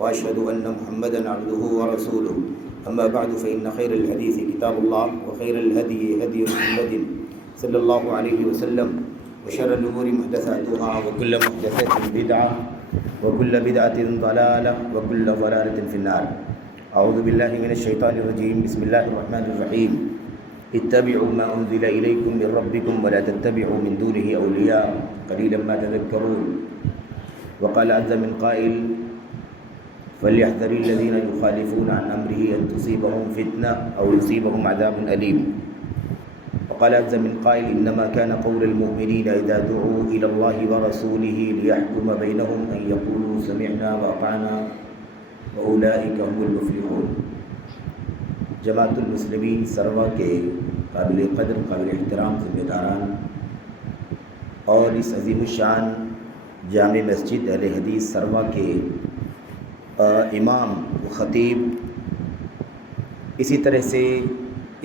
وأشهد أن محمدا عبده ورسوله أما بعد فإن خير الحديث كتاب الله وخير الهدي هدي محمد صلى الله عليه وسلم وشر الأمور محدثاتها وكل محدثة بدعة وكل بدعة ضلالة وكل ضلالة في النار. أعوذ بالله من الشيطان الرجيم. بسم الله الرحمن الرحيم. اتبعوا ما أنزل إليكم من ربكم ولا تتبعوا من دونه أولياء قليلا ما تذكرون. وقال عز من قائل فليحذر الذين يخالفون عن أمره أن تصيبهم فتنة أو يصيبهم عذاب أليم. وقال عز من قائل إنما كان قول المؤمنين إذا دعوا إلى الله ورسوله ليحكم بينهم أن يقولوا سمعنا وأطعنا وأولئك هم المفلحون. جماعت المسلمین سروا کے قابل قدر قابل احترام ذمہ داران اور اس عظیم الشان جامع مسجد اہل حدیث سروا کے امام و خطیب، اسی طرح سے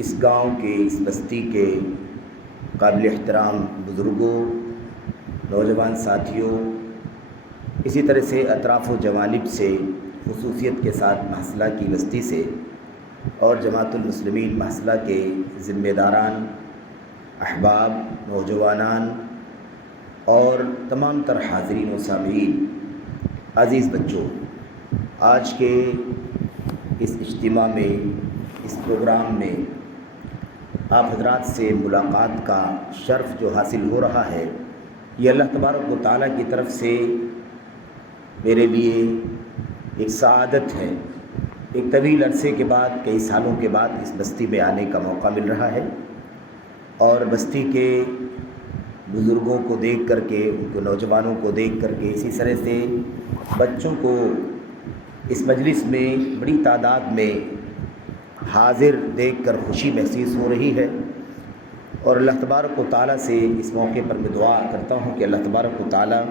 اس گاؤں کے اس بستی کے قابل احترام بزرگوں، نوجوان ساتھیوں، اسی طرح سے اطراف و جوانب سے خصوصیت کے ساتھ محصلہ کی بستی سے اور جماعت المسلمین محصلہ کے ذمہ داران، احباب، نوجوانان اور تمام تر حاضرین و سامعین، عزیز بچوں، آج کے اس اجتماع میں، اس پروگرام میں آپ حضرات سے ملاقات کا شرف جو حاصل ہو رہا ہے، یہ اللہ تبارک و تعالیٰ کی طرف سے میرے لیے ایک سعادت ہے. ایک طویل عرصے کے بعد، کئی سالوں کے بعد اس بستی میں آنے کا موقع مل رہا ہے اور بستی کے بزرگوں کو دیکھ کر کے، ان کے نوجوانوں کو دیکھ کر کے، اسی طرح سے بچوں کو اس مجلس میں بڑی تعداد میں حاضر دیکھ کر خوشی محسوس ہو رہی ہے. اور اللہ تبارک و تعالیٰ سے اس موقع پر میں دعا کرتا ہوں کہ اللہ تبارک و تعالیٰ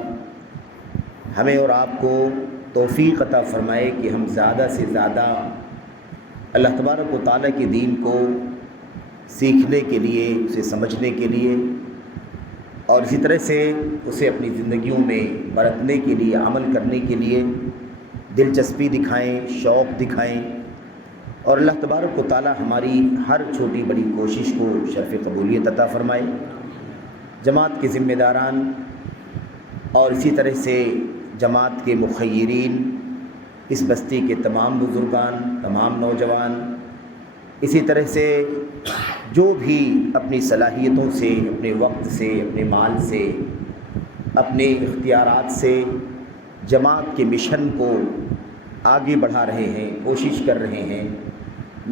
ہمیں اور آپ کو توفیق عطا فرمائے کہ ہم زیادہ سے زیادہ اللہ تبارک و تعالیٰ کے دین کو سیکھنے کے لیے، اسے سمجھنے کے لیے اور اسی طرح سے اسے اپنی زندگیوں میں برتنے کے لیے، عمل کرنے کے لیے دلچسپی دکھائیں، شوق دکھائیں اور اللہ تبارک و تعالیٰ ہماری ہر چھوٹی بڑی کوشش کو شرف قبولیت عطا فرمائے. جماعت کے ذمہ داران اور اسی طرح سے جماعت کے مخیرین، اس بستی کے تمام بزرگان، تمام نوجوان، اسی طرح سے جو بھی اپنی صلاحیتوں سے، اپنے وقت سے، اپنے مال سے، اپنے اختیارات سے جماعت کے مشن کو آگے بڑھا رہے ہیں، کوشش کر رہے ہیں،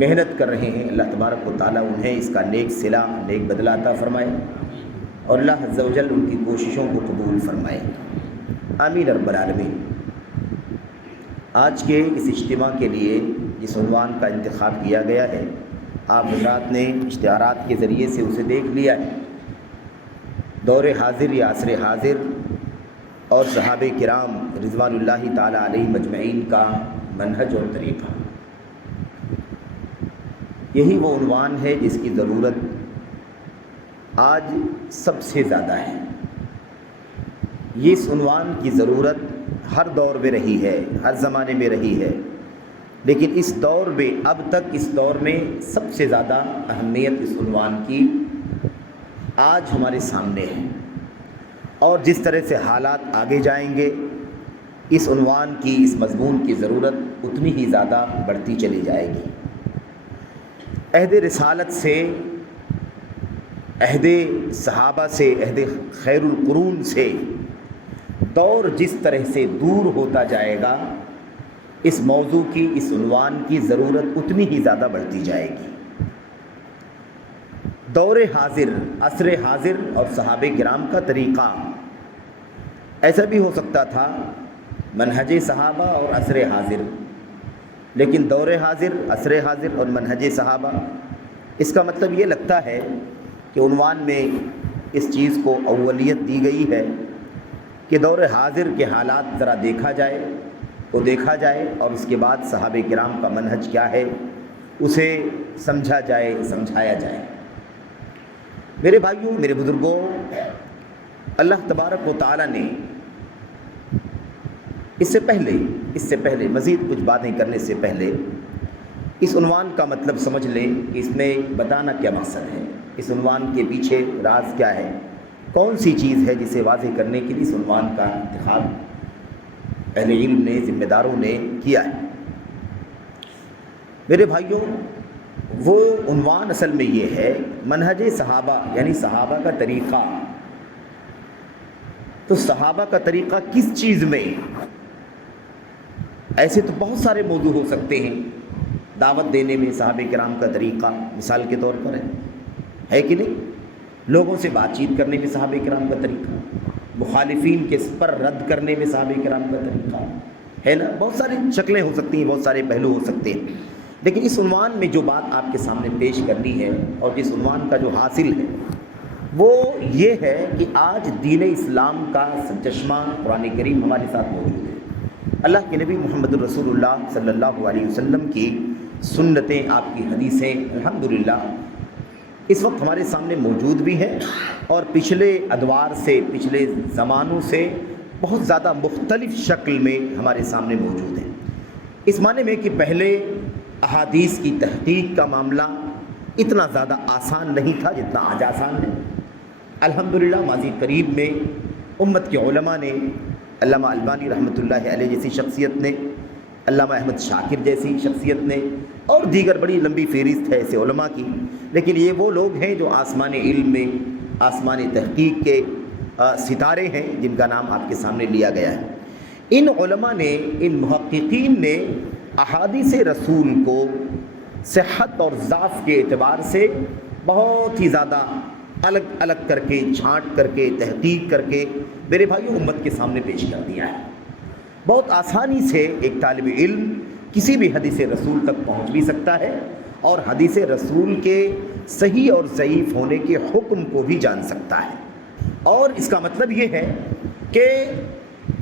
محنت کر رہے ہیں، اللہ تبارک و تعالیٰ انہیں اس کا نیک صلہ، نیک بدلہ عطا فرمائے اور اللہ عز و جل ان کی کوششوں کو قبول فرمائے. آمین رب العالمین. آج کے اس اجتماع کے لیے جس عنوان کا انتخاب کیا گیا ہے، آپ حضرات نے اشتہارات کے ذریعے سے اسے دیکھ لیا ہے. دور حاضر یا عصر حاضر اور صحابہ کرام رضوان اللہ تعالیٰ علیہ مجمعین کا منہج اور طریقہ، یہی وہ عنوان ہے جس کی ضرورت آج سب سے زیادہ ہے. یہ اس عنوان کی ضرورت ہر دور میں رہی ہے، ہر زمانے میں رہی ہے، لیکن اس دور میں، اب تک اس دور میں سب سے زیادہ اہمیت اس عنوان کی آج ہمارے سامنے ہے. اور جس طرح سے حالات آگے جائیں گے، اس عنوان کی، اس مضمون کی ضرورت اتنی ہی زیادہ بڑھتی چلی جائے گی. عہد رسالت سے، عہد صحابہ سے، عہد خیر القرون سے دور جس طرح سے دور ہوتا جائے گا، اس موضوع کی، اس عنوان کی ضرورت اتنی ہی زیادہ بڑھتی جائے گی. دور حاضر، عصر حاضر اور صحابہ کرام کا طریقہ ایسا بھی ہو سکتا تھا، منہج صحابہ اور عصر حاضر، لیکن دور حاضر، عصر حاضر اور منہج صحابہ، اس کا مطلب یہ لگتا ہے کہ عنوان میں اس چیز کو اولیت دی گئی ہے کہ دور حاضر کے حالات ذرا دیکھا جائے، تو دیکھا جائے اور اس کے بعد صحابہ کرام کا منہج کیا ہے اسے سمجھا جائے، سمجھایا جائے. میرے بھائیوں، میرے بزرگوں، اللہ تبارک و تعالیٰ نے اس سے پہلے مزید کچھ باتیں کرنے سے پہلے اس عنوان کا مطلب سمجھ لیں کہ اس میں بتانا کیا مقصد ہے، اس عنوان کے پیچھے راز کیا ہے، کون سی چیز ہے جسے واضح کرنے کے لیے اس عنوان کا انتخاب اہل علم نے، ذمہ داروں نے کیا ہے۔ میرے بھائیوں، وہ عنوان اصل میں یہ ہے منہج صحابہ، یعنی صحابہ کا طریقہ۔ تو صحابہ کا طریقہ کس چیز میں؟ ایسے تو بہت سارے موضوع ہو سکتے ہیں۔ دعوت دینے میں صحابہ کرام کا طریقہ مثال کے طور پر ہے کہ نہیں؟ لوگوں سے بات چیت کرنے میں صحابہ کرام کا طریقہ، مخالفین کے پر رد کرنے میں صحابہ کرام کا طریقہ ہے نا۔ بہت ساری شکلیں ہو سکتی ہیں، بہت سارے پہلو ہو سکتے ہیں، لیکن اس عنوان میں جو بات آپ کے سامنے پیش کرنی ہے اور جس عنوان کا جو حاصل ہے وہ یہ ہے کہ آج دین اسلام کا چشمہ قرآن کریم ہمارے ساتھ موجود ہے۔ اللہ کے نبی محمد رسول اللہ صلی اللہ علیہ وسلم کی سنتیں، آپ کی حدیثیں الحمدللہ اس وقت ہمارے سامنے موجود بھی ہیں، اور پچھلے ادوار سے، پچھلے زمانوں سے بہت زیادہ مختلف شکل میں ہمارے سامنے موجود ہیں۔ اس معنی میں کہ پہلے احادیث کی تحقیق کا معاملہ اتنا زیادہ آسان نہیں تھا جتنا آج آسان ہے۔ الحمدللہ ماضی قریب میں امت کے علماء نے، علامہ البانی رحمۃ اللہ علیہ جیسی شخصیت نے، علامہ احمد شاکر جیسی شخصیت نے، اور دیگر بڑی لمبی فہرست ہے ایسے علماء کی، لیکن یہ وہ لوگ ہیں جو آسمان علم میں، آسمان تحقیق کے ستارے ہیں، جن کا نام آپ کے سامنے لیا گیا ہے۔ ان علماء نے، ان محققین نے احادیث رسول کو صحت اور ضعف کے اعتبار سے بہت ہی زیادہ الگ الگ کر کے، چھانٹ کر کے، تحقیق کر کے میرے بھائیوں امت کے سامنے پیش کر دیا ہے۔ بہت آسانی سے ایک طالب علم کسی بھی حدیث رسول تک پہنچ بھی سکتا ہے، اور حدیث رسول کے صحیح اور ضعیف ہونے کے حکم کو بھی جان سکتا ہے۔ اور اس کا مطلب یہ ہے کہ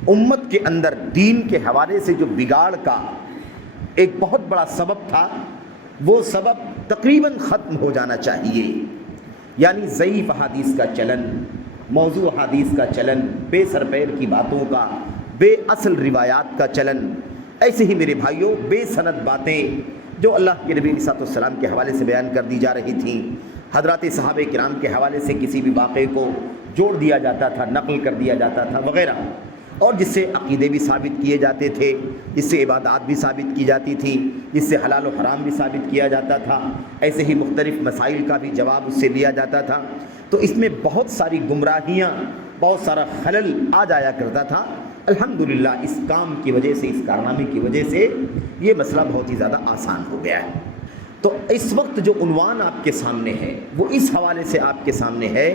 امت کے اندر دین کے حوالے سے جو بگاڑ کا ایک بہت بڑا سبب تھا، وہ سبب تقریباً ختم ہو جانا چاہیے۔ یعنی ضعیف احادیث کا چلن، موضوع احادیث کا چلن، بے سر پیر کی باتوں کا، بے اصل روایات کا چلن، ایسے ہی میرے بھائیوں بے سند باتیں جو اللہ کے نبی علیہ السلام کے حوالے سے بیان کر دی جا رہی تھیں، حضرات صحابہ کرام کے حوالے سے کسی بھی واقعے کو جوڑ دیا جاتا تھا، نقل کر دیا جاتا تھا وغیرہ، اور جس سے عقیدے بھی ثابت کیے جاتے تھے، جس سے عبادات بھی ثابت کی جاتی تھی، جس سے حلال و حرام بھی ثابت کیا جاتا تھا، ایسے ہی مختلف مسائل کا بھی جواب اس سے لیا جاتا تھا۔ تو اس میں بہت ساری گمراہیاں، بہت سارا خلل آ جایا کرتا تھا۔ الحمدللہ اس کام کی وجہ سے، اس کارنامے کی وجہ سے یہ مسئلہ بہت ہی زیادہ آسان ہو گیا ہے۔ تو اس وقت جو عنوان آپ کے سامنے ہے وہ اس حوالے سے آپ کے سامنے ہے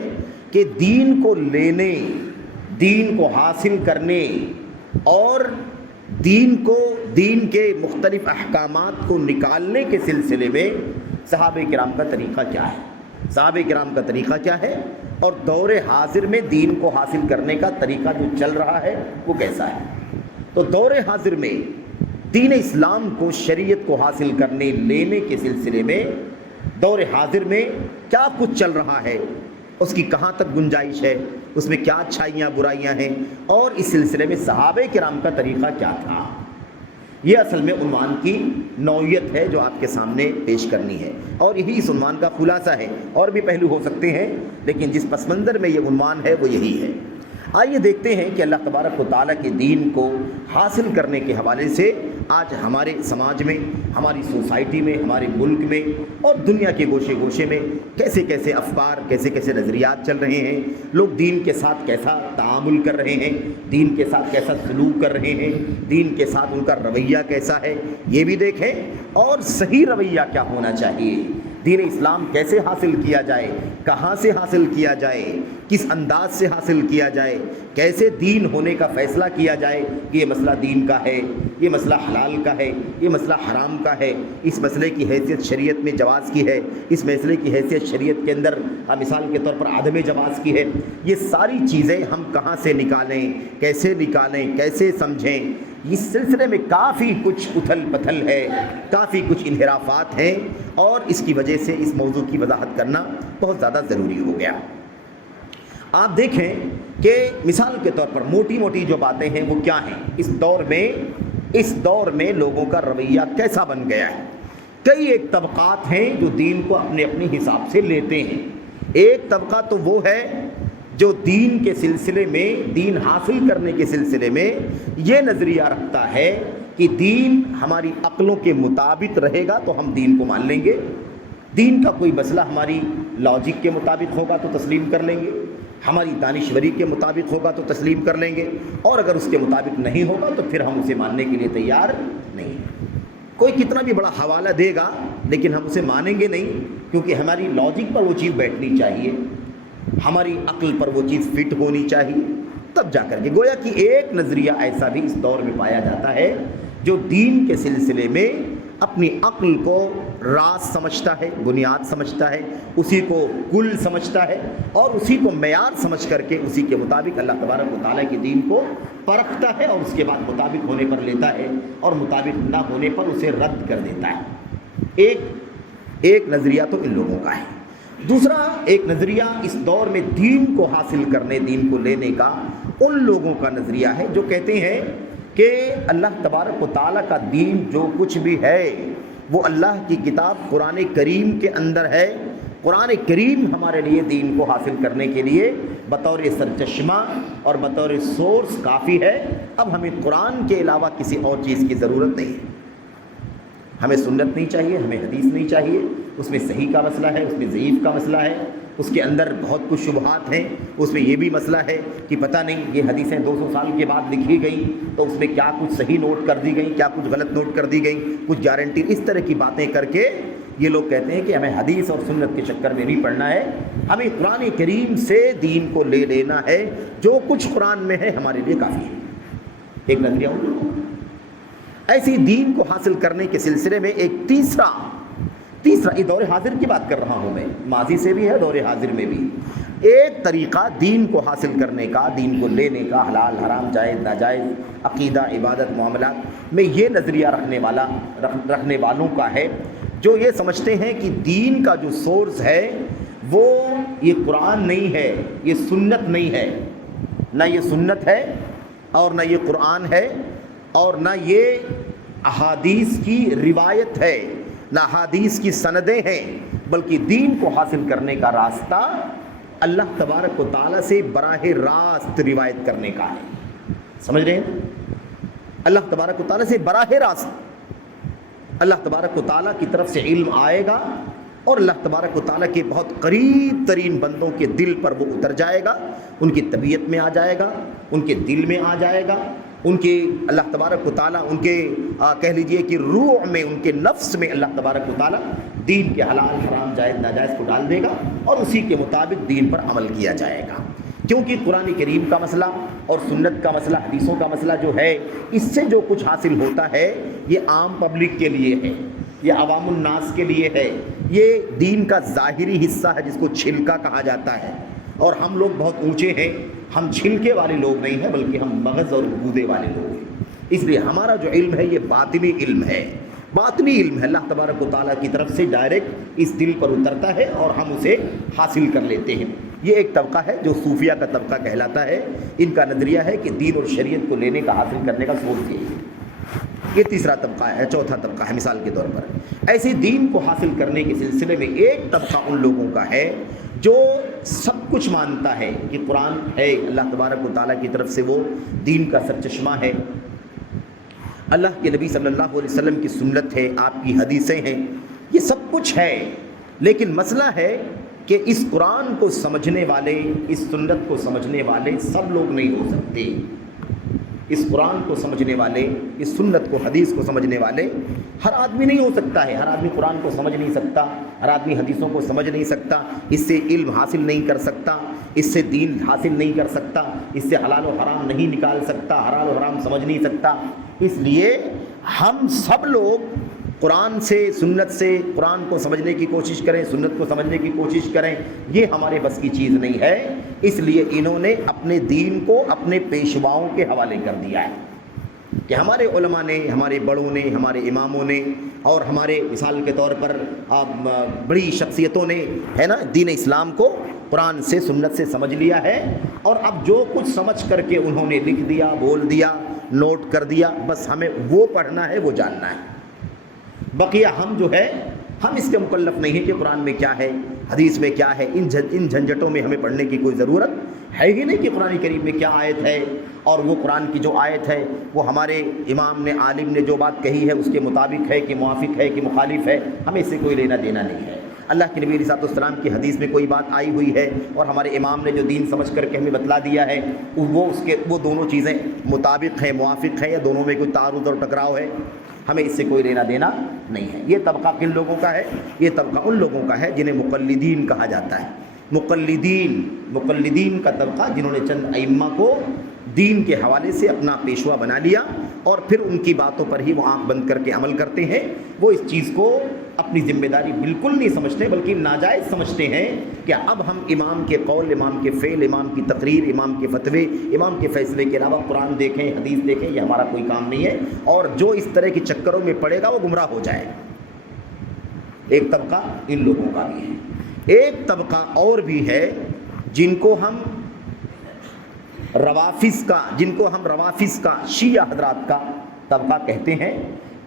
کہ دین کو لینے، دین کو حاصل کرنے اور دین کے مختلف احکامات کو نکالنے کے سلسلے میں صحابہ کرام کا طریقہ کیا ہے، صحابہ کرام کا طریقہ کیا ہے، اور دور حاضر میں دین کو حاصل کرنے کا طریقہ جو چل رہا ہے وہ کیسا ہے۔ تو دور حاضر میں دین اسلام کو، شریعت کو حاصل کرنے لینے کے سلسلے میں دور حاضر میں کیا کچھ چل رہا ہے، اس کی کہاں تک گنجائش ہے، اس میں کیا اچھائیاں برائیاں ہیں، اور اس سلسلے میں صحابہ کرام کا طریقہ کیا تھا، یہ اصل میں عنوان کی نوعیت ہے جو آپ کے سامنے پیش کرنی ہے، اور یہی اس عنوان کا خلاصہ ہے۔ اور بھی پہلو ہو سکتے ہیں، لیکن جس پس منظر میں یہ عنوان ہے وہ یہی ہے۔ آئیے دیکھتے ہیں کہ اللہ تبارک و تعالیٰ کے دین کو حاصل کرنے کے حوالے سے آج ہمارے سماج میں، ہماری سوسائٹی میں، ہمارے ملک میں اور دنیا کے گوشے گوشے میں کیسے کیسے افکار، کیسے کیسے نظریات چل رہے ہیں، لوگ دین کے ساتھ کیسا تعامل کر رہے ہیں، دین کے ساتھ کیسا سلوک کر رہے ہیں، دین کے ساتھ ان کا رویہ کیسا ہے، یہ بھی دیکھیں، اور صحیح رویہ کیا ہونا چاہیے، دین اسلام کیسے حاصل کیا جائے، کہاں سے حاصل کیا جائے، کس انداز سے حاصل کیا جائے، کیسے دین ہونے کا فیصلہ کیا جائے کہ یہ مسئلہ دین کا ہے، یہ مسئلہ حلال کا ہے، یہ مسئلہ حرام کا ہے، اس مسئلے کی حیثیت شریعت میں جواز کی ہے، اس مسئلے کی حیثیت شریعت کے اندر مثال کے طور پر عدم جواز کی ہے۔ یہ ساری چیزیں ہم کہاں سے نکالیں، کیسے سمجھیں، اس سلسلے میں کافی کچھ اتھل پتھل ہے، کافی کچھ انحرافات ہیں، اور اس کی وجہ سے اس موضوع کی وضاحت کرنا بہت زیادہ ضروری ہو گیا۔ آپ دیکھیں کہ مثال کے طور پر موٹی موٹی جو باتیں ہیں وہ کیا ہیں، اس دور میں لوگوں کا رویہ کیسا بن گیا ہے۔ کئی ایک طبقات ہیں جو دین کو اپنے حساب سے لیتے ہیں۔ ایک طبقہ تو وہ ہے جو دین کے سلسلے میں، دین حاصل کرنے کے سلسلے میں یہ نظریہ رکھتا ہے کہ دین ہماری عقلوں کے مطابق رہے گا تو ہم دین کو مان لیں گے، دین کا کوئی مسئلہ ہماری لاجک کے مطابق ہوگا تو تسلیم کر لیں گے، ہماری دانشوری کے مطابق ہوگا تو تسلیم کر لیں گے، اور اگر اس کے مطابق نہیں ہوگا تو پھر ہم اسے ماننے کے لیے تیار نہیں ہیں۔ کوئی کتنا بھی بڑا حوالہ دے گا لیکن ہم اسے مانیں گے نہیں، کیونکہ ہماری لاجک پر وہ چیز بیٹھنی چاہیے، ہماری عقل پر وہ چیز فٹ ہونی چاہیے، تب جا کر کے گویا کہ ایک نظریہ ایسا بھی اس دور میں پایا جاتا ہے جو دین کے سلسلے میں اپنی عقل کو راز سمجھتا ہے، بنیاد سمجھتا ہے، اسی کو کل سمجھتا ہے، اور اسی کو معیار سمجھ کر کے اسی کے مطابق اللہ تبارک و تعالیٰ کے دین کو پرکھتا ہے، اور اس کے بعد مطابق ہونے پر لیتا ہے اور مطابق نہ ہونے پر اسے رد کر دیتا ہے۔ ایک نظریہ تو ان لوگوں کا ہے۔ دوسرا ایک نظریہ اس دور میں دین کو حاصل کرنے، دین کو لینے کا ان لوگوں کا نظریہ ہے جو کہتے ہیں کہ اللہ تبارک و تعالیٰ کا دین جو کچھ بھی ہے وہ اللہ کی کتاب قرآن کریم کے اندر ہے۔ قرآن کریم ہمارے لیے دین کو حاصل کرنے کے لیے بطور سرچشمہ اور بطور سورس کافی ہے، اب ہمیں قرآن کے علاوہ کسی اور چیز کی ضرورت نہیں ہے۔ ہمیں سنت نہیں چاہیے، ہمیں حدیث نہیں چاہیے، اس میں صحیح کا مسئلہ ہے، اس میں ضعیف کا مسئلہ ہے، اس کے اندر بہت کچھ شبہات ہیں، اس میں یہ بھی مسئلہ ہے کہ پتہ نہیں یہ حدیثیں 200 سال کے بعد لکھی گئیں تو اس میں کیا کچھ صحیح نوٹ کر دی گئیں، کیا کچھ غلط نوٹ کر دی گئیں، کچھ گارنٹی، اس طرح کی باتیں کر کے یہ لوگ کہتے ہیں کہ ہمیں حدیث اور سنت کے چکر میں نہیں پڑنا ہے، ہمیں قرآن کریم سے دین کو لے لینا ہے، جو کچھ قرآن میں ہے ہمارے لیے کافی ہے۔ ایک نظریہ ان لوگوں کا۔ ایسی دین کو حاصل کرنے کے سلسلے میں ایک تیسرا یہ دور حاضر کی بات کر رہا ہوں میں، ماضی سے بھی ہے، دور حاضر میں بھی ایک طریقہ دین کو حاصل کرنے کا، دین کو لینے کا، حلال حرام جائز ناجائز عقیدہ عبادت معاملات میں یہ نظریہ رکھنے والوں کا ہے جو یہ سمجھتے ہیں کہ دین کا جو سورس ہے وہ یہ قرآن نہیں ہے، یہ سنت نہیں ہے، نہ یہ سنت ہے اور نہ یہ قرآن ہے اور نہ یہ احادیث کی روایت ہے، نہ احادیث کی سندیں ہیں، بلکہ دین کو حاصل کرنے کا راستہ اللہ تبارک و تعالیٰ سے براہ راست روایت کرنے کا ہے۔ سمجھ رہے ہیں؟ اللہ تبارک و تعالیٰ سے براہ راست اللہ تبارک و تعالیٰ کی طرف سے علم آئے گا اور اللہ تبارک و تعالیٰ کے بہت قریب ترین بندوں کے دل پر وہ اتر جائے گا، ان کی طبیعت میں آ جائے گا، ان کے دل میں آ جائے گا، ان کے اللہ تبارک و تعالیٰ ان کے کہہ لیجئے کہ روح میں، ان کے نفس میں اللہ تبارک و تعالیٰ دین کے حلال حرام جائز ناجائز کو ڈال دے گا اور اسی کے مطابق دین پر عمل کیا جائے گا۔ کیونکہ قرآن کریم کا مسئلہ اور سنت کا مسئلہ، حدیثوں کا مسئلہ جو ہے، اس سے جو کچھ حاصل ہوتا ہے یہ عام پبلک کے لیے ہے، یہ عوام الناس کے لیے ہے، یہ دین کا ظاہری حصہ ہے جس کو چھلکا کہا جاتا ہے، اور ہم لوگ بہت اونچے ہیں، ہم چھلکے والے لوگ نہیں ہیں بلکہ ہم مغز اور گودے والے لوگ ہیں۔ اس لیے ہمارا جو علم ہے یہ باطنی علم ہے، باطنی علم ہے، اللہ تبارک و تعالیٰ کی طرف سے ڈائریکٹ اس دل پر اترتا ہے اور ہم اسے حاصل کر لیتے ہیں۔ یہ ایک طبقہ ہے جو صوفیہ کا طبقہ کہلاتا ہے، ان کا نظریہ ہے کہ دین اور شریعت کو لینے کا، حاصل کرنے کا سورس یہی ہے۔ یہ تیسرا طبقہ ہے، چوتھا طبقہ ہے مثال کے طور پر۔ ایسے دین کو حاصل کرنے کے سلسلے میں ایک طبقہ ان لوگوں کا ہے جو سب کچھ مانتا ہے کہ قرآن ہے، اللہ تبارک و تعالیٰ کی طرف سے وہ دین کا سرچشمہ ہے، اللہ کے نبی صلی اللہ علیہ وسلم کی سنت ہے، آپ کی حدیثیں ہیں، یہ سب کچھ ہے، لیکن مسئلہ ہے کہ اس قرآن کو سمجھنے والے، اس سنت کو سمجھنے والے سب لوگ نہیں ہو سکتے۔ اس قرآن کو سمجھنے والے، اس سنت کو، حدیث کو سمجھنے والے ہر آدمی نہیں ہو سکتا ہے، ہر آدمی قرآن کو سمجھ نہیں سکتا، ہر آدمی حدیثوں کو سمجھ نہیں سکتا، اس سے علم حاصل نہیں کر سکتا، اس سے دین حاصل نہیں کر سکتا، اس سے حلال و حرام نہیں نکال سکتا، حلال و حرام سمجھ نہیں سکتا۔ اس لیے ہم سب لوگ قرآن سے، سنت سے، قرآن کو سمجھنے کی کوشش کریں، سنت کو سمجھنے کی کوشش کریں، یہ ہمارے بس کی چیز نہیں ہے۔ اس لیے انہوں نے اپنے دین کو اپنے پیشواؤں کے حوالے کر دیا ہے کہ ہمارے علماء نے، ہمارے بڑوں نے، ہمارے اماموں نے اور ہمارے مثال کے طور پر بڑی شخصیتوں نے، ہے نا، دین اسلام کو قرآن سے سنت سے سمجھ لیا ہے، اور اب جو کچھ سمجھ کر کے انہوں نے لکھ دیا، بول دیا، نوٹ کر دیا، بس ہمیں وہ پڑھنا ہے، وہ جاننا ہے۔ بقیہ ہم جو ہے ہم اس کے مکلف نہیں ہیں کہ قرآن میں کیا ہے، حدیث میں کیا ہے، ان جھنجھٹوں میں ہمیں پڑھنے کی کوئی ضرورت ہے ہی نہیں کہ قرآن کریم میں کیا آیت ہے، اور وہ قرآن کی جو آیت ہے وہ ہمارے امام نے، عالم نے جو بات کہی ہے اس کے مطابق ہے کہ موافق ہے کہ مخالف ہے، ہمیں اس سے کوئی لینا دینا نہیں ہے۔ اللہ کے نبی علیہ السلام کی حدیث میں کوئی بات آئی ہوئی ہے اور ہمارے امام نے جو دین سمجھ کر کے ہمیں بتلا دیا ہے، وہ دونوں چیزیں مطابق ہیں، موافق ہیں، یا دونوں میں کوئی تعارض اور ٹکراؤ ہے، ہمیں اس سے کوئی لینا دینا نہیں ہے۔ یہ طبقہ کن لوگوں کا ہے؟ یہ طبقہ ان لوگوں کا ہے جنہیں مقلدین کہا جاتا ہے۔ مقلدین کا طبقہ جنہوں نے چند ائمہ کو دین کے حوالے سے اپنا پیشوا بنا لیا اور پھر ان کی باتوں پر ہی وہ آنکھ بند کر کے عمل کرتے ہیں۔ وہ اس چیز کو اپنی ذمہ داری بالکل نہیں سمجھتے، بلکہ ناجائز سمجھتے ہیں کہ اب ہم امام کے قول، امام کے فعل، امام کی تقریر، امام کے فتوے، امام کے فیصلے کے علاوہ قرآن دیکھیں، حدیث دیکھیں، یہ ہمارا کوئی کام نہیں ہے، اور جو اس طرح کے چکروں میں پڑے گا وہ گمراہ ہو جائے۔ ایک طبقہ ان لوگوں کا بھی ہے۔ ایک طبقہ اور بھی ہے جن کو ہم روافظ کا شیعہ حضرات کا طبقہ کہتے ہیں۔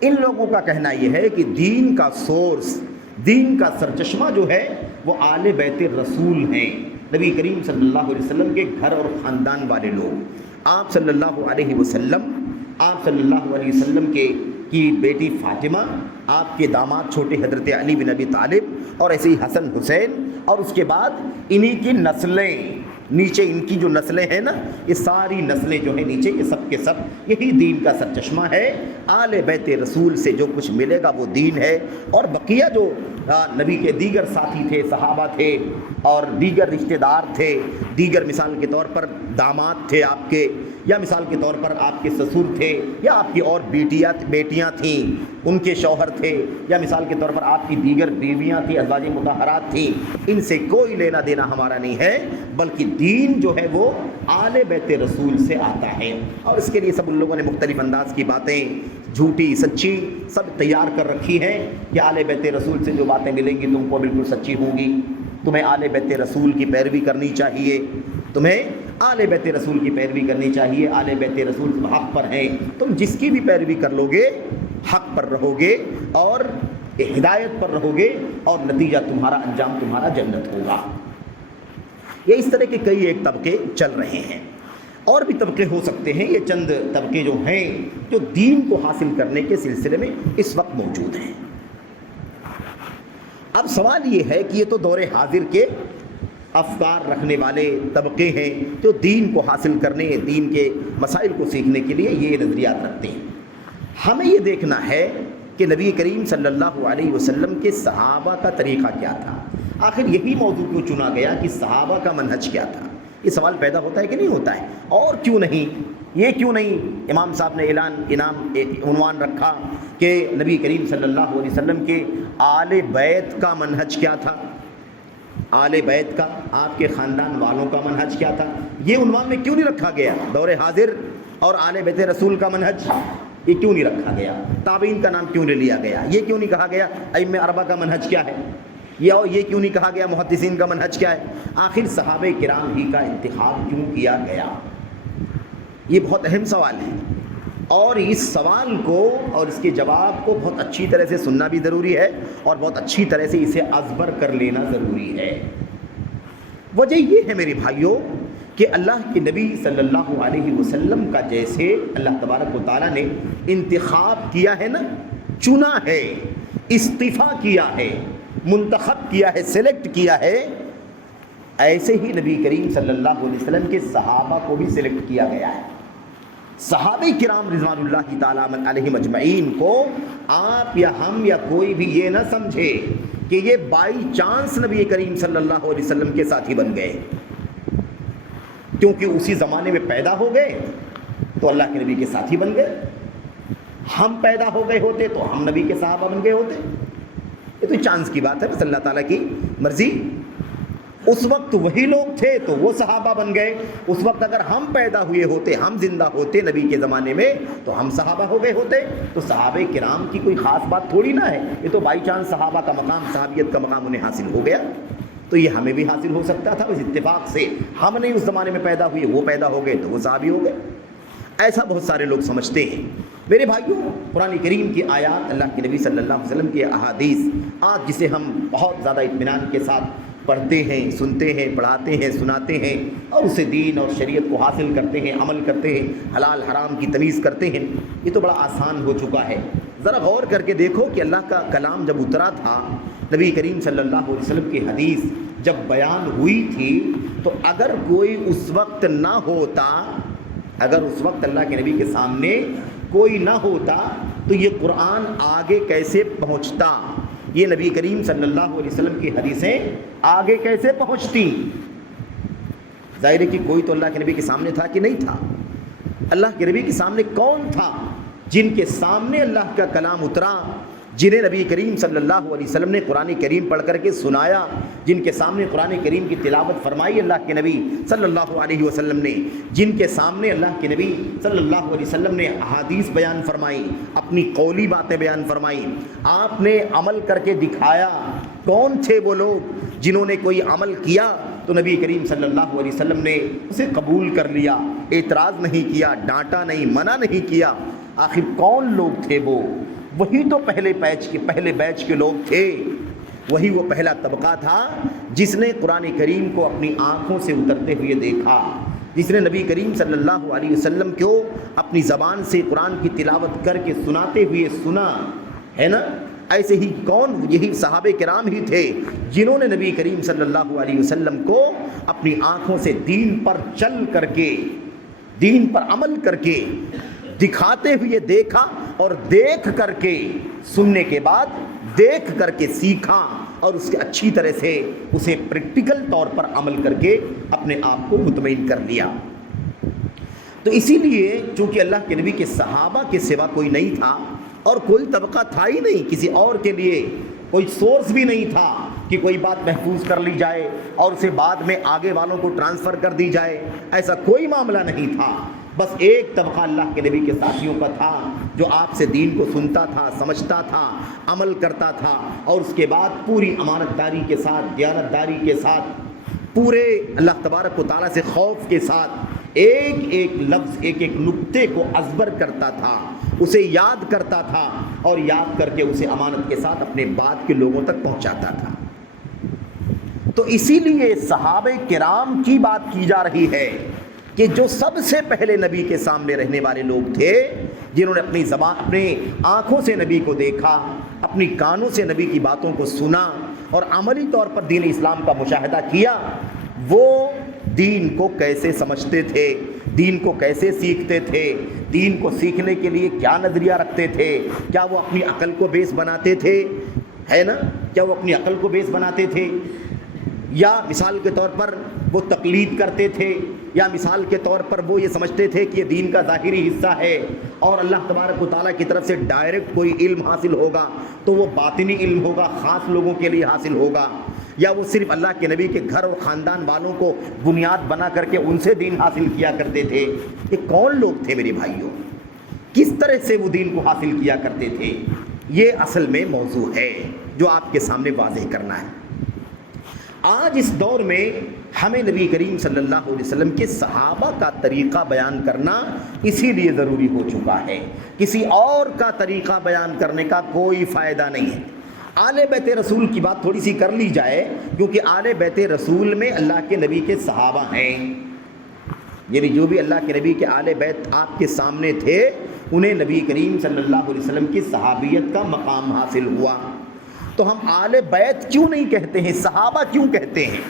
ان لوگوں کا کہنا یہ ہے کہ دین کا سورس، دین کا سرچشمہ جو ہے وہ آل بیت رسول ہیں، نبی کریم صلی اللہ علیہ وسلم کے گھر اور خاندان والے لوگ۔ آپ صلی اللہ علیہ وسلم کی بیٹی فاطمہ، آپ کے داماد چھوٹے حضرت علی بن ابی طالب، اور ایسے ہی حسن حسین، اور اس کے بعد انہی کی نسلیں، نیچے ان کی جو نسلیں ہیں نا، یہ ساری نسلیں جو ہیں نیچے، یہ سب کے سب یہی دین کا سرچشمہ ہے۔ آل بیت رسول سے جو کچھ ملے گا وہ دین ہے، اور بقیہ جو نبی کے دیگر ساتھی تھے، صحابہ تھے، اور دیگر رشتہ دار تھے، دیگر مثال کے طور پر داماد تھے آپ کے، یا مثال کے طور پر آپ کے سسر تھے، یا آپ کی اور بیٹیاں تھیں، ان کے شوہر تھے، یا مثال کے طور پر آپ کی دیگر بیویاں تھیں، ازواج مطہرات تھیں، ان سے کوئی لینا دینا ہمارا نہیں ہے، بلکہ دین جو ہے وہ آل بیت رسول سے آتا ہے۔ اور اس کے لیے سب ان لوگوں نے مختلف انداز کی باتیں، جھوٹی سچی، سب تیار کر رکھی ہیں کہ آل بیت رسول سے جو باتیں ملیں گی تم کو بالکل سچی ہوں گی، تمہیں آل بیت رسول کی پیروی کرنی چاہیے، تمہیں آل بیت رسول کی پیروی کرنی چاہیے، آل بیت رسول حق پر ہیں، تم جس کی بھی پیروی کر لو گے حق پر رہو گے اور ہدایت پر رہو گے، اور نتیجہ تمہارا، انجام تمہارا جنت ہوگا۔ یہ اس طرح کے کئی ایک طبقے چل رہے ہیں، اور بھی طبقے ہو سکتے ہیں۔ یہ چند طبقے جو ہیں جو دین کو حاصل کرنے کے سلسلے میں اس وقت موجود ہیں۔ اب سوال یہ ہے کہ یہ تو دور حاضر کے افکار رکھنے والے طبقے ہیں جو دین کو حاصل کرنے، دین کے مسائل کو سیکھنے کے لیے یہ نظریات رکھتے ہیں۔ ہمیں یہ دیکھنا ہے کہ نبی کریم صلی اللہ علیہ وسلم کے صحابہ کا طریقہ کیا تھا، آخر یہی موضوع کیوں چنا گیا کہ صحابہ کا منہج کیا تھا؟ یہ سوال پیدا ہوتا ہے کہ نہیں ہوتا ہے؟ اور کیوں نہیں، یہ کیوں نہیں امام صاحب نے عنوان رکھا کہ نبی کریم صلی اللہ علیہ وسلم کے آل بیت کا منہج کیا تھا، آل بیت کا، آپ کے خاندان والوں کا منہج کیا تھا؟ یہ عنوان میں کیوں نہیں رکھا گیا؟ دور حاضر اور آل بیت رسول کا منہج یہ کیوں نہیں رکھا گیا؟ تابعین کا نام کیوں نہیں لیا گیا؟ یہ کیوں نہیں کہا گیا ائمہ اربعہ کا منہج کیا ہے؟ یہ کیوں نہیں کہا گیا محدثین کا منہج کیا ہے؟ آخر صحابہ کرام ہی کا انتخاب کیوں کیا گیا؟ یہ بہت اہم سوال ہے، اور اس سوال کو اور اس کے جواب کو بہت اچھی طرح سے سننا بھی ضروری ہے، اور بہت اچھی طرح سے اسے ازبر کر لینا ضروری ہے۔ وجہ یہ ہے میرے بھائیوں کہ اللہ کے نبی صلی اللہ علیہ وسلم کا جیسے اللہ تبارک و تعالیٰ نے انتخاب کیا ہے نا، چنا ہے، استفا کیا ہے، منتخب کیا ہے، سلیکٹ کیا ہے، ایسے ہی نبی کریم صلی اللہ علیہ وسلم کے صحابہ کو بھی سلیکٹ کیا گیا ہے۔ صحابہ کرام رضوان اللہ تعالیٰ علیہم اجمعین کو آپ یا ہم یا کوئی بھی یہ نہ سمجھے کہ یہ بائی چانس نبی کریم صلی اللہ علیہ وسلم کے ساتھی بن گئے، کیونکہ اسی زمانے میں پیدا ہو گئے تو اللہ کے نبی کے ساتھی بن گئے، ہم پیدا ہو گئے ہوتے تو ہم نبی کے صحابہ بن گئے ہوتے۔ یہ تو چانس کی بات ہے، بس اللہ تعالیٰ کی مرضی۔ اس وقت وہی لوگ تھے تو وہ صحابہ بن گئے، اس وقت اگر ہم پیدا ہوئے ہوتے، ہم زندہ ہوتے نبی کے زمانے میں تو ہم صحابہ ہو گئے ہوتے۔ تو صحابہ کرام کی کوئی خاص بات تھوڑی نہ ہے، یہ تو بائی چانس صحابہ کا مقام، صحابیت کا مقام انہیں حاصل ہو گیا۔ تو یہ ہمیں بھی حاصل ہو سکتا تھا. اس اتفاق سے ہم نہیں اس زمانے میں پیدا ہوئے، وہ پیدا ہو گئے تو وہ صحابی ہو گئے. ایسا بہت سارے لوگ سمجھتے ہیں. میرے بھائیوں، قرآن کریم کی آیات، اللہ کے نبی صلی اللہ علیہ وسلم کی احادیث، آج جسے ہم بہت زیادہ اطمینان کے ساتھ پڑھتے ہیں، سنتے ہیں، پڑھاتے ہیں، سناتے ہیں اور اسے دین اور شریعت کو حاصل کرتے ہیں، عمل کرتے ہیں، حلال حرام کی تمیز کرتے ہیں، یہ تو بڑا آسان ہو چکا ہے. ذرا غور کر کے دیکھو کہ اللہ کا کلام جب اترا تھا، نبی کریم صلی اللہ علیہ وسلم کی حدیث جب بیان ہوئی تھی، تو اگر کوئی اس وقت نہ ہوتا، اگر اس وقت اللہ کے نبی کے سامنے کوئی نہ ہوتا تو یہ قرآن آگے کیسے پہنچتا؟ یہ نبی کریم صلی اللہ علیہ وسلم کی حدیثیں آگے کیسے پہنچتی؟ ظاہر ہے کہ کوئی تو اللہ کے نبی کے سامنے تھا کہ نہیں تھا. اللہ کے نبی کے سامنے کون تھا؟ جن کے سامنے اللہ کا کلام اترا، جنہیں نبی کریم صلی اللہ علیہ وسلم نے قرآن کریم پڑھ کر کے سنایا، جن کے سامنے قرآن کریم کی تلاوت فرمائی اللہ کے نبی صلی اللہ علیہ وسلم نے، جن کے سامنے اللہ کے نبی صلی اللہ علیہ وسلم نے احادیث بیان فرمائی، اپنی قولی باتیں بیان فرمائی، آپ نے عمل کر کے دکھایا. کون تھے وہ لوگ جنہوں نے کوئی عمل کیا تو نبی کریم صلی اللہ علیہ وسلم نے اسے قبول کر لیا، اعتراض نہیں کیا، ڈانٹا نہیں، منع نہیں کیا؟ آخر کون لوگ تھے وہ؟ وہی تو پہلے بیچ کے لوگ تھے. وہی وہ پہلا طبقہ تھا جس نے قرآن کریم کو اپنی آنکھوں سے اترتے ہوئے دیکھا، جس نے نبی کریم صلی اللہ علیہ وسلم کو اپنی زبان سے قرآن کی تلاوت کر کے سناتے ہوئے سنا ہے نا. ایسے ہی کون؟ یہی صحابہ کرام ہی تھے جنہوں نے نبی کریم صلی اللہ علیہ وسلم کو اپنی آنکھوں سے دین پر چل کر کے، دین پر عمل کر کے دکھاتے ہوئے دیکھا، اور دیکھ کر کے سننے کے بعد دیکھ کر کے سیکھا، اور اس کے اچھی طرح سے اسے پریکٹیکل طور پر عمل کر کے اپنے آپ کو مطمئن کر لیا. تو اسی لیے چونکہ اللہ کے نبی کے صحابہ کے سوا کوئی نہیں تھا، اور کوئی طبقہ تھا ہی نہیں، کسی اور کے لیے کوئی سورس بھی نہیں تھا کہ کوئی بات محفوظ کر لی جائے اور اسے بعد میں آگے والوں کو ٹرانسفر کر دی جائے، ایسا کوئی معاملہ نہیں تھا. بس ایک طبقہ اللہ کے نبی کے ساتھیوں کا تھا جو آپ سے دین کو سنتا تھا، سمجھتا تھا، عمل کرتا تھا، اور اس کے بعد پوری امانت داری کے ساتھ، دیانت داری کے ساتھ، پورے اللہ تبارک و تعالیٰ سے خوف کے ساتھ ایک ایک لفظ، ایک ایک نقطے کو ازبر کرتا تھا، اسے یاد کرتا تھا، اور یاد کر کے اسے امانت کے ساتھ اپنے بعد کے لوگوں تک پہنچاتا تھا. تو اسی لیے صحابہ کرام کی بات کی جا رہی ہے کہ جو سب سے پہلے نبی کے سامنے رہنے والے لوگ تھے، جنہوں نے اپنی زبان، اپنے آنکھوں سے نبی کو دیکھا، اپنی کانوں سے نبی کی باتوں کو سنا اور عملی طور پر دین اسلام کا مشاہدہ کیا، وہ دین کو کیسے سمجھتے تھے، دین کو کیسے سیکھتے تھے، دین کو سیکھنے کے لیے کیا نظریہ رکھتے تھے؟ کیا وہ اپنی عقل کو بیس بناتے تھے؟ ہے نا، کیا وہ اپنی عقل کو بیس بناتے تھے؟ یا مثال کے طور پر وہ تقلید کرتے تھے، یا مثال کے طور پر وہ یہ سمجھتے تھے کہ یہ دین کا ظاہری حصہ ہے اور اللہ تبارک و تعالیٰ کی طرف سے ڈائریکٹ کوئی علم حاصل ہوگا تو وہ باطنی علم ہوگا، خاص لوگوں کے لیے حاصل ہوگا؟ یا وہ صرف اللہ کے نبی کے گھر اور خاندان والوں کو بنیاد بنا کر کے ان سے دین حاصل کیا کرتے تھے؟ یہ کون لوگ تھے میرے بھائیوں؟ کس طرح سے وہ دین کو حاصل کیا کرتے تھے؟ یہ اصل میں موضوع ہے جو آپ کے سامنے واضح کرنا ہے. آج اس دور میں ہمیں نبی کریم صلی اللہ علیہ وسلم کے صحابہ کا طریقہ بیان کرنا اسی لیے ضروری ہو چکا ہے. کسی اور کا طریقہ بیان کرنے کا کوئی فائدہ نہیں ہے. آل بیت رسول کی بات تھوڑی سی کر لی جائے، کیونکہ آل بیت رسول میں اللہ کے نبی کے صحابہ ہیں، یعنی جو بھی اللہ کے نبی کے آل بیت آپ کے سامنے تھے انہیں نبی کریم صلی اللہ علیہ وسلم کی صحابیت کا مقام حاصل ہوا. تو ہم آل بیت کیوں نہیں کہتے ہیں، صحابہ کیوں کہتے ہیں؟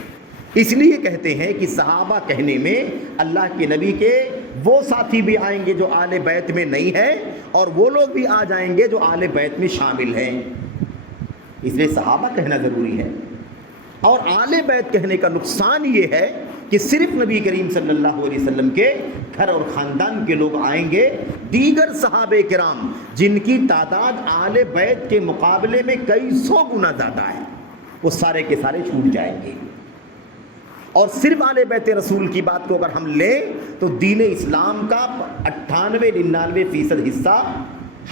اس لیے کہتے ہیں کہ صحابہ کہنے میں اللہ کے نبی کے وہ ساتھی بھی آئیں گے جو آل بیت میں نہیں ہیں، اور وہ لوگ بھی آ جائیں گے جو آل بیت میں شامل ہیں، اس لیے صحابہ کہنا ضروری ہے. اور آل بیت کہنے کا نقصان یہ ہے کہ صرف نبی کریم صلی اللہ علیہ وسلم کے گھر اور خاندان کے لوگ آئیں گے، دیگر صحابہ کرام جن کی تعداد آل بیت کے مقابلے میں کئی سو گنا زیادہ ہے، وہ سارے کے سارے چھوٹ جائیں گے. اور صرف آل بیت رسول کی بات کو اگر ہم لیں تو دین اسلام کا 98-99% حصہ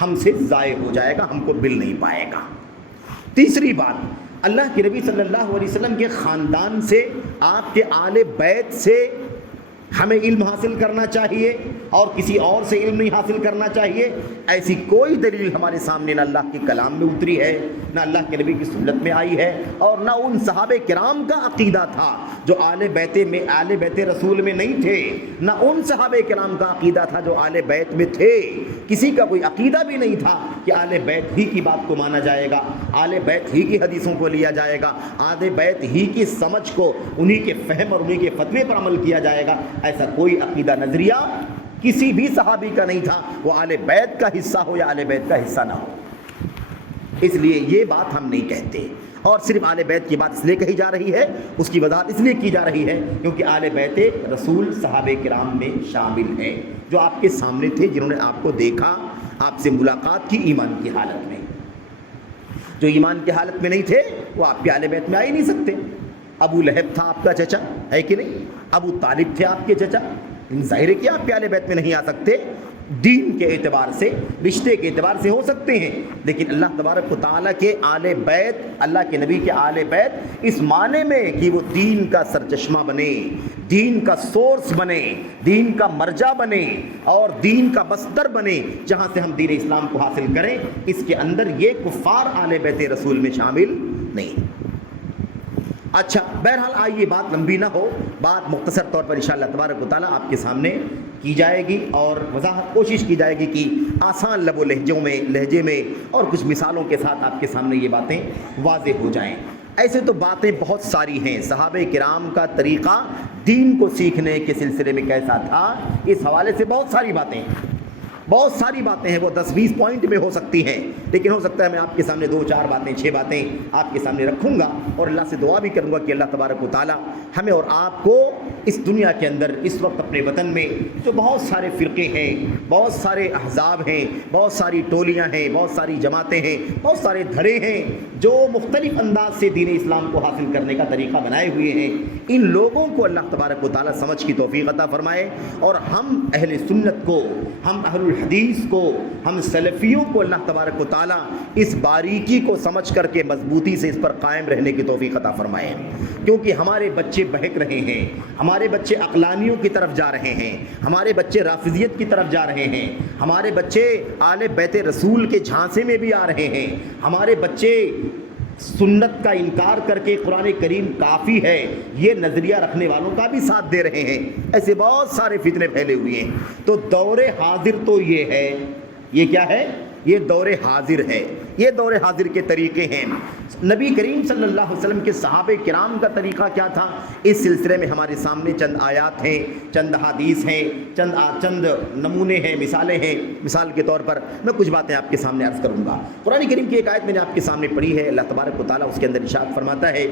ہم سے ضائع ہو جائے گا، ہم کو مل نہیں پائے گا. تیسری بات، اللہ کے نبی صلی اللہ علیہ وسلم کے خاندان سے، آپ کے آل بیت سے ہمیں علم حاصل کرنا چاہیے اور کسی اور سے علم نہیں حاصل کرنا چاہیے، ایسی کوئی دلیل ہمارے سامنے نہ اللہ کے کلام میں اتری ہے، نہ اللہ کے نبی کی سنت میں آئی ہے، اور نہ ان صحابہ کرام کا عقیدہ تھا جو آل بیت رسول میں نہیں تھے، نہ ان صحابہ کرام کا عقیدہ تھا جو آل بیت میں تھے۔ کسی کا کوئی عقیدہ بھی نہیں تھا کہ آل بیت ہی کی بات کو مانا جائے گا، آل بیت ہی کی حدیثوں کو لیا جائے گا، آل بیت ہی کی سمجھ کو، انہی کے فہم اور انہی کے فتوے پر عمل کیا جائے گا۔ ایسا کوئی عقیدہ نظریہ کسی بھی صحابی کا نہیں تھا، وہ آل بیت کا حصہ ہو یا آل بیت کا حصہ نہ ہو۔ اس لیے یہ بات ہم نہیں کہتے، اور صرف آل بیت کی بات اس لیے کہی جا رہی ہے، اس کی وضاحت اس لیے کی جا رہی ہے کیونکہ آل بیت رسول صحابہ کرام میں شامل ہے، جو آپ کے سامنے تھے، جنہوں نے آپ کو دیکھا، آپ سے ملاقات کی ایمان کی حالت میں۔ جو ایمان کی حالت میں نہیں تھے وہ آپ کے آل بیت میں آ ہی نہیں سکتے۔ ابو لہب تھا آپ کا چچا، ہے کہ نہیں؟ ابو طالب تھے آپ کے چچا، ظاہر ہے کہ آپ کے آل بیت میں نہیں آ سکتے۔ دین کے اعتبار سے، رشتے کے اعتبار سے ہو سکتے ہیں، لیکن اللہ تبارک و تعالیٰ کے آل بیت، اللہ کے نبی کے آل بیت اس معنی میں کہ وہ دین کا سرچشمہ بنے، دین کا سورس بنے، دین کا مرجع بنے اور دین کا بستر بنے جہاں سے ہم دین اسلام کو حاصل کریں، اس کے اندر یہ کفار آل بیت رسول میں شامل نہیں۔ اچھا، بہرحال آئیے بات لمبی نہ ہو، بات مختصر طور پر انشاءاللہ تبارک و تعالیٰ آپ کے سامنے کی جائے گی اور وضاحت کوشش کی جائے گی کہ آسان لب و لہجے میں اور کچھ مثالوں کے ساتھ آپ کے سامنے یہ باتیں واضح ہو جائیں۔ ایسے تو باتیں بہت ساری ہیں، صحابہ کرام کا طریقہ دین کو سیکھنے کے سلسلے میں کیسا تھا، اس حوالے سے بہت ساری باتیں ہیں، وہ 10-20 پوائنٹ میں ہو سکتی ہیں، لیکن ہو سکتا ہے میں آپ کے سامنے 2-4 باتیں 6 باتیں آپ کے سامنے رکھوں گا، اور اللہ سے دعا بھی کروں گا کہ اللہ تبارک و تعالی ہمیں اور آپ کو اس دنیا کے اندر اس وقت اپنے وطن میں جو بہت سارے فرقے ہیں، بہت سارے احزاب ہیں، بہت ساری ٹولیاں ہیں، بہت ساری جماعتیں ہیں، بہت سارے دھڑے ہیں جو مختلف انداز سے دین اسلام کو حاصل کرنے کا طریقہ بنائے ہوئے ہیں، ان لوگوں کو اللہ تبارک و تعالی سمجھ کی توفیق عطا فرمائے، اور ہم اہل سنت کو، ہم اہل الحدیث کو، ہم سلفیوں کو اللہ تبارک و تعالی اس باریکی کو سمجھ کر کے مضبوطی سے اس پر قائم رہنے کی توفیق عطا فرمائے، کیونکہ ہمارے بچے بہک رہے ہیں، ہمارے بچے عقلانیوں کی طرف جا رہے ہیں، ہمارے بچے رافضیت کی طرف جا رہے ہیں، ہمارے بچے آل بیت رسول کے جھانسے میں بھی آ رہے ہیں، ہمارے بچے سنت کا انکار کر کے قرآن کریم کافی ہے یہ نظریہ رکھنے والوں کا بھی ساتھ دے رہے ہیں۔ ایسے بہت سارے فتنے پھیلے ہوئے ہیں، تو دور حاضر تو یہ ہے، یہ کیا ہے؟ یہ دور حاضر ہے، یہ دور حاضر کے طریقے ہیں۔ نبی کریم صلی اللہ علیہ وسلم کے صحابہ کرام کا طریقہ کیا تھا، اس سلسلے میں ہمارے سامنے چند آیات ہیں، چند حدیث ہیں، چند نمونے ہیں، مثالیں ہیں۔ مثال کے طور پر میں کچھ باتیں آپ کے سامنے عرض کروں گا۔ قرآن کریم کی ایک آیت میں نے آپ کے سامنے پڑھی ہے، اللہ تبارک و تعالیٰ اس کے اندر ارشاد فرماتا ہے،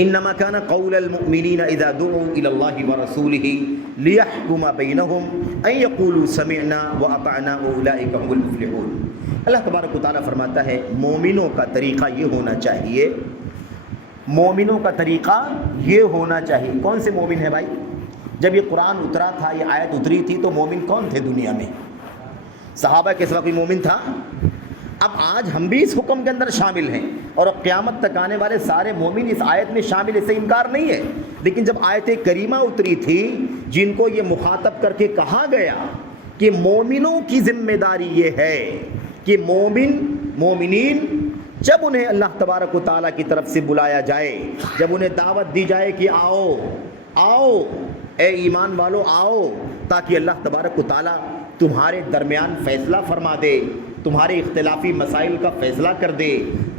انما كان قول المؤمنين اذا دعوا الى الله ورسوله ليحكم بينهم ان يقولوا سمعنا واطعنا واولئك هم المفلحون۔ اللہ تبارک و تعالیٰ فرماتا ہے مومنوں کا طریقہ یہ ہونا چاہیے، مومنوں کا طریقہ یہ ہونا چاہیے۔ کون سے مومن ہیں بھائی؟ جب یہ قرآن اترا تھا، یہ آیت اتری تھی، تو مومن کون تھے دنیا میں؟ صحابہ کے سوا کوئی مومن تھا؟ اب آج ہم بھی اس حکم کے اندر شامل ہیں، اور اب قیامت تک آنے والے سارے مومن اس آیت میں شامل، اس سے انکار نہیں ہے۔ لیکن جب آیت کریمہ اتری تھی، جن کو یہ مخاطب کر کے کہا گیا کہ مومنوں کی ذمہ داری یہ ہے کہ مومنین جب انہیں اللہ تبارک و تعالیٰ کی طرف سے بلایا جائے، جب انہیں دعوت دی جائے کہ آؤ اے ایمان والو آؤ، تاکہ اللہ تبارک و تعالیٰ تمہارے درمیان فیصلہ فرما دے، تمہارے اختلافی مسائل کا فیصلہ کر دے،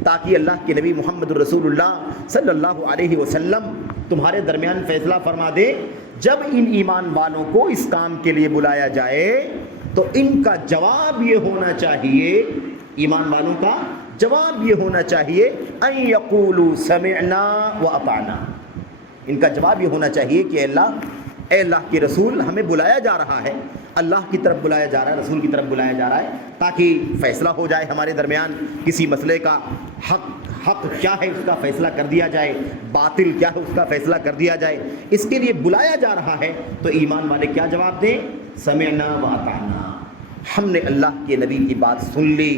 تاکہ اللہ کے نبی محمد رسول اللہ صلی اللہ علیہ وسلم تمہارے درمیان فیصلہ فرما دے۔ جب ان ایمان والوں کو اس کام کے لیے بلایا جائے تو ان کا جواب یہ ہونا چاہیے، ایمان والوں کا جواب یہ ہونا چاہیے ان یقولوا سمعنا واطعنا، ان کا جواب یہ ہونا چاہیے کہ اے اللہ کے رسول ہمیں بلایا جا رہا ہے، اللہ کی طرف بلایا جا رہا ہے، رسول کی طرف بلایا جا رہا ہے، تاکہ فیصلہ ہو جائے ہمارے درمیان، کسی مسئلے کا حق کیا ہے اس کا فیصلہ کر دیا جائے، باطل کیا ہے اس کا فیصلہ کر دیا جائے، اس کے لیے بلایا جا رہا ہے۔ تو ایمان والے کیا جواب دیں؟ سمعنا واطعنا، ہم نے اللہ کے نبی کی بات سن لی،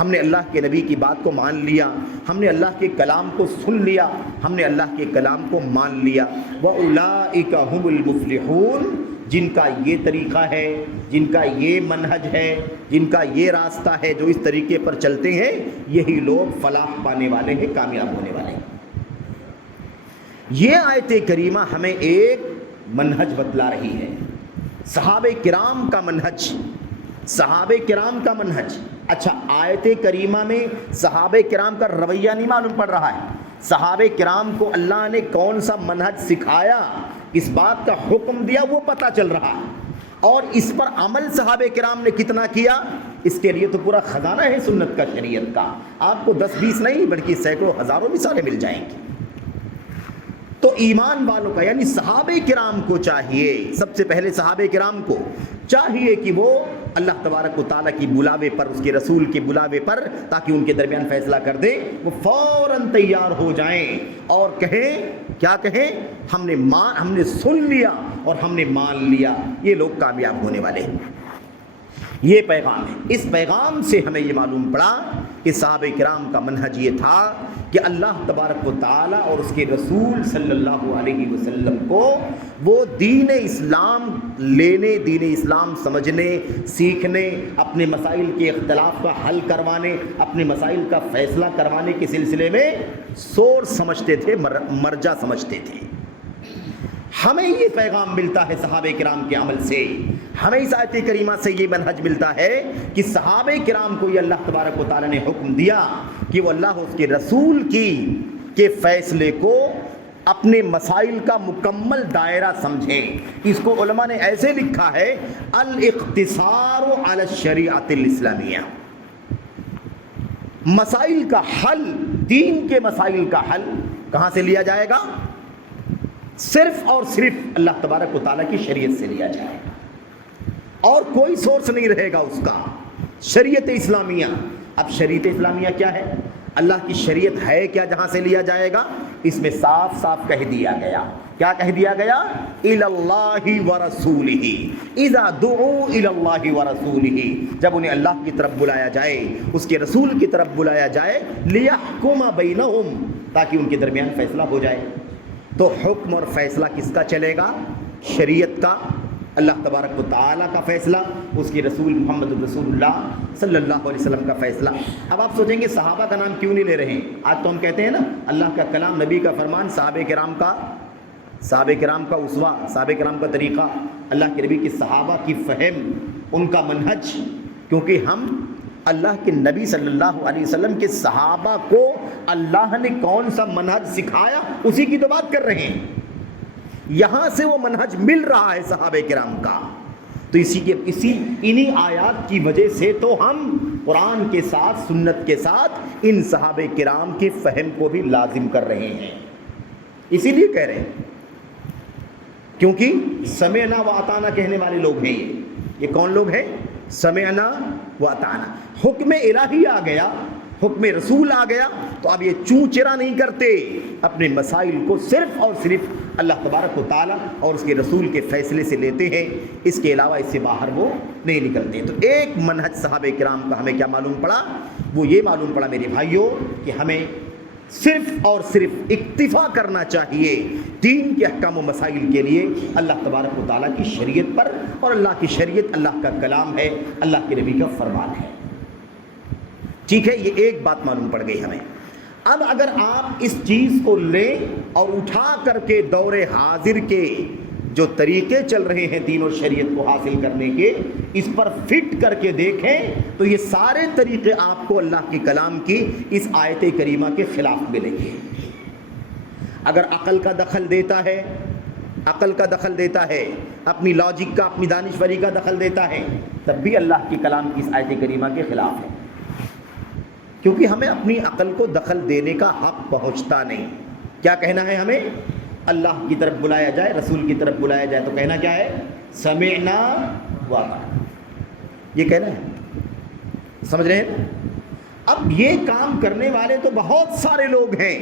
ہم نے اللہ کے نبی کی بات کو مان لیا، ہم نے اللہ کے کلام کو سن لیا، ہم نے اللہ کے کلام کو مان لیا۔ وَأُولَٰئِكَ هُمُ الْمُفْلِحُونَ، جن کا یہ طریقہ ہے، جن کا یہ منہج ہے، جن کا یہ راستہ ہے، جو اس طریقے پر چلتے ہیں، یہی لوگ فلاح پانے والے ہیں، کامیاب ہونے والے ہیں۔ یہ آیت کریمہ ہمیں ایک منہج بتلا رہی ہے، صحابہ کرام کا منہج، صحابہ کرام کا منہج۔ اچھا، آیت کریمہ میں صحابہ کرام کا رویہ نہیں معلوم پڑ رہا ہے، صحابہ کرام کو اللہ نے کون سا منہج سکھایا، اس بات کا حکم دیا، وہ پتہ چل رہا ہے، اور اس پر عمل صحابہ کرام نے کتنا کیا، اس کے لیے تو پورا خزانہ ہے سنت کا، شریعت کا۔ آپ کو 10-20 نہیں بلکہ سینکڑوں ہزاروں مثالیں مل جائیں گی۔ تو ایمان والوں کا یعنی صحابہ کرام کو چاہیے، سب سے پہلے صحابہ کرام کو چاہیے کہ وہ اللہ تبارک و تعالیٰ کی بلاوے پر، اس کے رسول کے بلاوے پر، تاکہ ان کے درمیان فیصلہ کر دے، وہ فوراً تیار ہو جائیں اور کہیں، کیا کہیں، ہم نے سن لیا اور ہم نے مان لیا۔ یہ لوگ کامیاب ہونے والے ہیں۔ یہ پیغام ہے۔ اس پیغام سے ہمیں یہ معلوم پڑا کہ صحابہ کرام کا منہج یہ تھا کہ اللہ تبارک و تعالیٰ اور اس کے رسول صلی اللہ علیہ وسلم کو وہ دین اسلام لینے، دین اسلام سمجھنے، سیکھنے، اپنے مسائل کے اختلاف کا حل کروانے، اپنے مسائل کا فیصلہ کروانے کے سلسلے میں سورس سمجھتے تھے، مرجع سمجھتے تھے۔ ہمیں یہ پیغام ملتا ہے صحابہ کرام کے عمل سے، ہمیں اس آیت کریمہ سے یہ منہج ملتا ہے کہ صحابہ کرام کو یہ اللہ تبارک و تعالیٰ نے حکم دیا کہ وہ اللہ اس کے رسول کے فیصلے کو اپنے مسائل کا مکمل دائرہ سمجھیں۔ اس کو علماء نے ایسے لکھا ہے، الاقتصار علی الشریعۃ الاسلامیہ، مسائل کا حل، دین کے مسائل کا حل کہاں سے لیا جائے گا؟ صرف اور صرف اللہ تبارک و تعالیٰ کی شریعت سے لیا جائے گا، اور کوئی سورس نہیں رہے گا اس کا۔ شریعت اسلامیہ، اب شریعت اسلامیہ کیا ہے؟ اللہ کی شریعت ہے کیا جہاں سے لیا جائے گا؟ اس میں صاف صاف کہہ دیا گیا، کیا کہہ دیا گیا؟ الی اللہ ورسولہ، اذا دعوا الی اللہ ورسولہ، جب انہیں اللہ کی طرف بلایا جائے، اس کے رسول کی طرف بلایا جائے، لیحکم بینہم، تاکہ ان کے درمیان فیصلہ ہو جائے۔ تو حکم اور فیصلہ کس کا چلے گا؟ شریعت کا، اللہ تبارک و تعالیٰ کا فیصلہ، اس کے رسول محمد رسول اللہ صلی اللہ علیہ وسلم کا فیصلہ۔ اب آپ سوچیں گے صحابہ کا نام کیوں نہیں لے رہے ہیں؟ آج تو ہم کہتے ہیں نا، اللہ کا کلام، نبی کا فرمان، صحابہ کرام کا اسوہ، صحابہ کرام کا طریقہ، اللہ کے نبی کی صحابہ کی فہم، ان کا منہج، کیونکہ ہم اللہ کے نبی صلی اللہ علیہ وسلم کے صحابہ کو اللہ نے کون سا منہج سکھایا، اسی کی تو بات کر رہے ہیں۔ یہاں سے وہ منہج مل رہا ہے صحابہ کرام کا، تو انہی آیات کی وجہ سے تو ہم قرآن کے ساتھ، سنت کے ساتھ ان صحابہ کرام کے فہم کو بھی لازم کر رہے ہیں۔ اسی لیے کہہ رہے ہیں کیونکہ سمعنا و اطعنا کہنے والے لوگ ہیں۔ یہ کون لوگ ہیں؟ سمعنا و اطعنا، حکم الہی آ گیا، حکم رسول آ گیا، تو اب یہ چوں چرا نہیں کرتے، اپنے مسائل کو صرف اور صرف اللہ تبارک و تعالیٰ اور اس کے رسول کے فیصلے سے لیتے ہیں، اس کے علاوہ اس سے باہر وہ نہیں نکلتے۔ تو ایک منہج صحابہ کرام کا ہمیں کیا معلوم پڑا؟ وہ یہ معلوم پڑا میرے بھائیوں کہ ہمیں صرف اور صرف اکتفا کرنا چاہیے دین کے احکام و مسائل کے لیے اللہ تبارک و تعالیٰ کی شریعت پر، اور اللہ کی شریعت اللہ کا کلام ہے، اللہ کے نبی کا فرمان ہے۔ ٹھیک ہے، یہ ایک بات معلوم پڑ گئی ہمیں۔ اب اگر آپ اس چیز کو لیں اور اٹھا کر کے دور حاضر کے جو طریقے چل رہے ہیں دین اور شریعت کو حاصل کرنے کے، اس پر فٹ کر کے دیکھیں تو یہ سارے طریقے آپ کو اللہ کے کلام کی اس آیت کریمہ کے خلاف ملیں گے۔ اگر عقل کا دخل دیتا ہے، اپنی لاجک کا، اپنی دانشوری کا دخل دیتا ہے، تب بھی اللہ کے کلام کی اس آیت کریمہ کے خلاف ہے، کیونکہ ہمیں اپنی عقل کو دخل دینے کا حق پہنچتا نہیں۔ کیا کہنا ہے ہمیں؟ اللہ کی طرف بلایا جائے، رسول کی طرف بلایا جائے تو کہنا کیا ہے؟ سمعنا و اطعنا، یہ کہنا ہے۔ سمجھ رہے ہیں؟ اب یہ کام کرنے والے تو بہت سارے لوگ ہیں،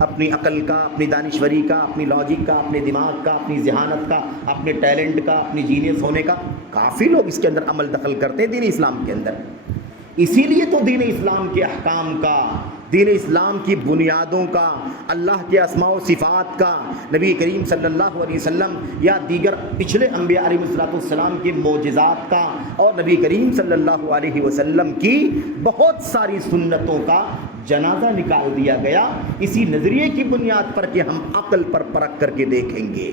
اپنی عقل کا، اپنی دانشوری کا، اپنی لاجک کا، اپنے دماغ کا، اپنی ذہانت کا، اپنے ٹیلنٹ کا، اپنی جینیس ہونے کا، کافی لوگ اس کے اندر عمل دخل کرتے ہیں دین اسلام کے اندر۔ اسی لیے تو دین اسلام کے احکام کا، دین اسلام کی بنیادوں کا، اللہ کے اسماء و صفات کا، نبی کریم صلی اللہ علیہ وسلم یا دیگر پچھلے انبیاء علیہ السلام کے معجزات کا، اور نبی کریم صلی اللہ علیہ وسلم کی بہت ساری سنتوں کا جنازہ نکال دیا گیا اسی نظریے کی بنیاد پر کہ ہم عقل پر پرکھ کر کے دیکھیں گے،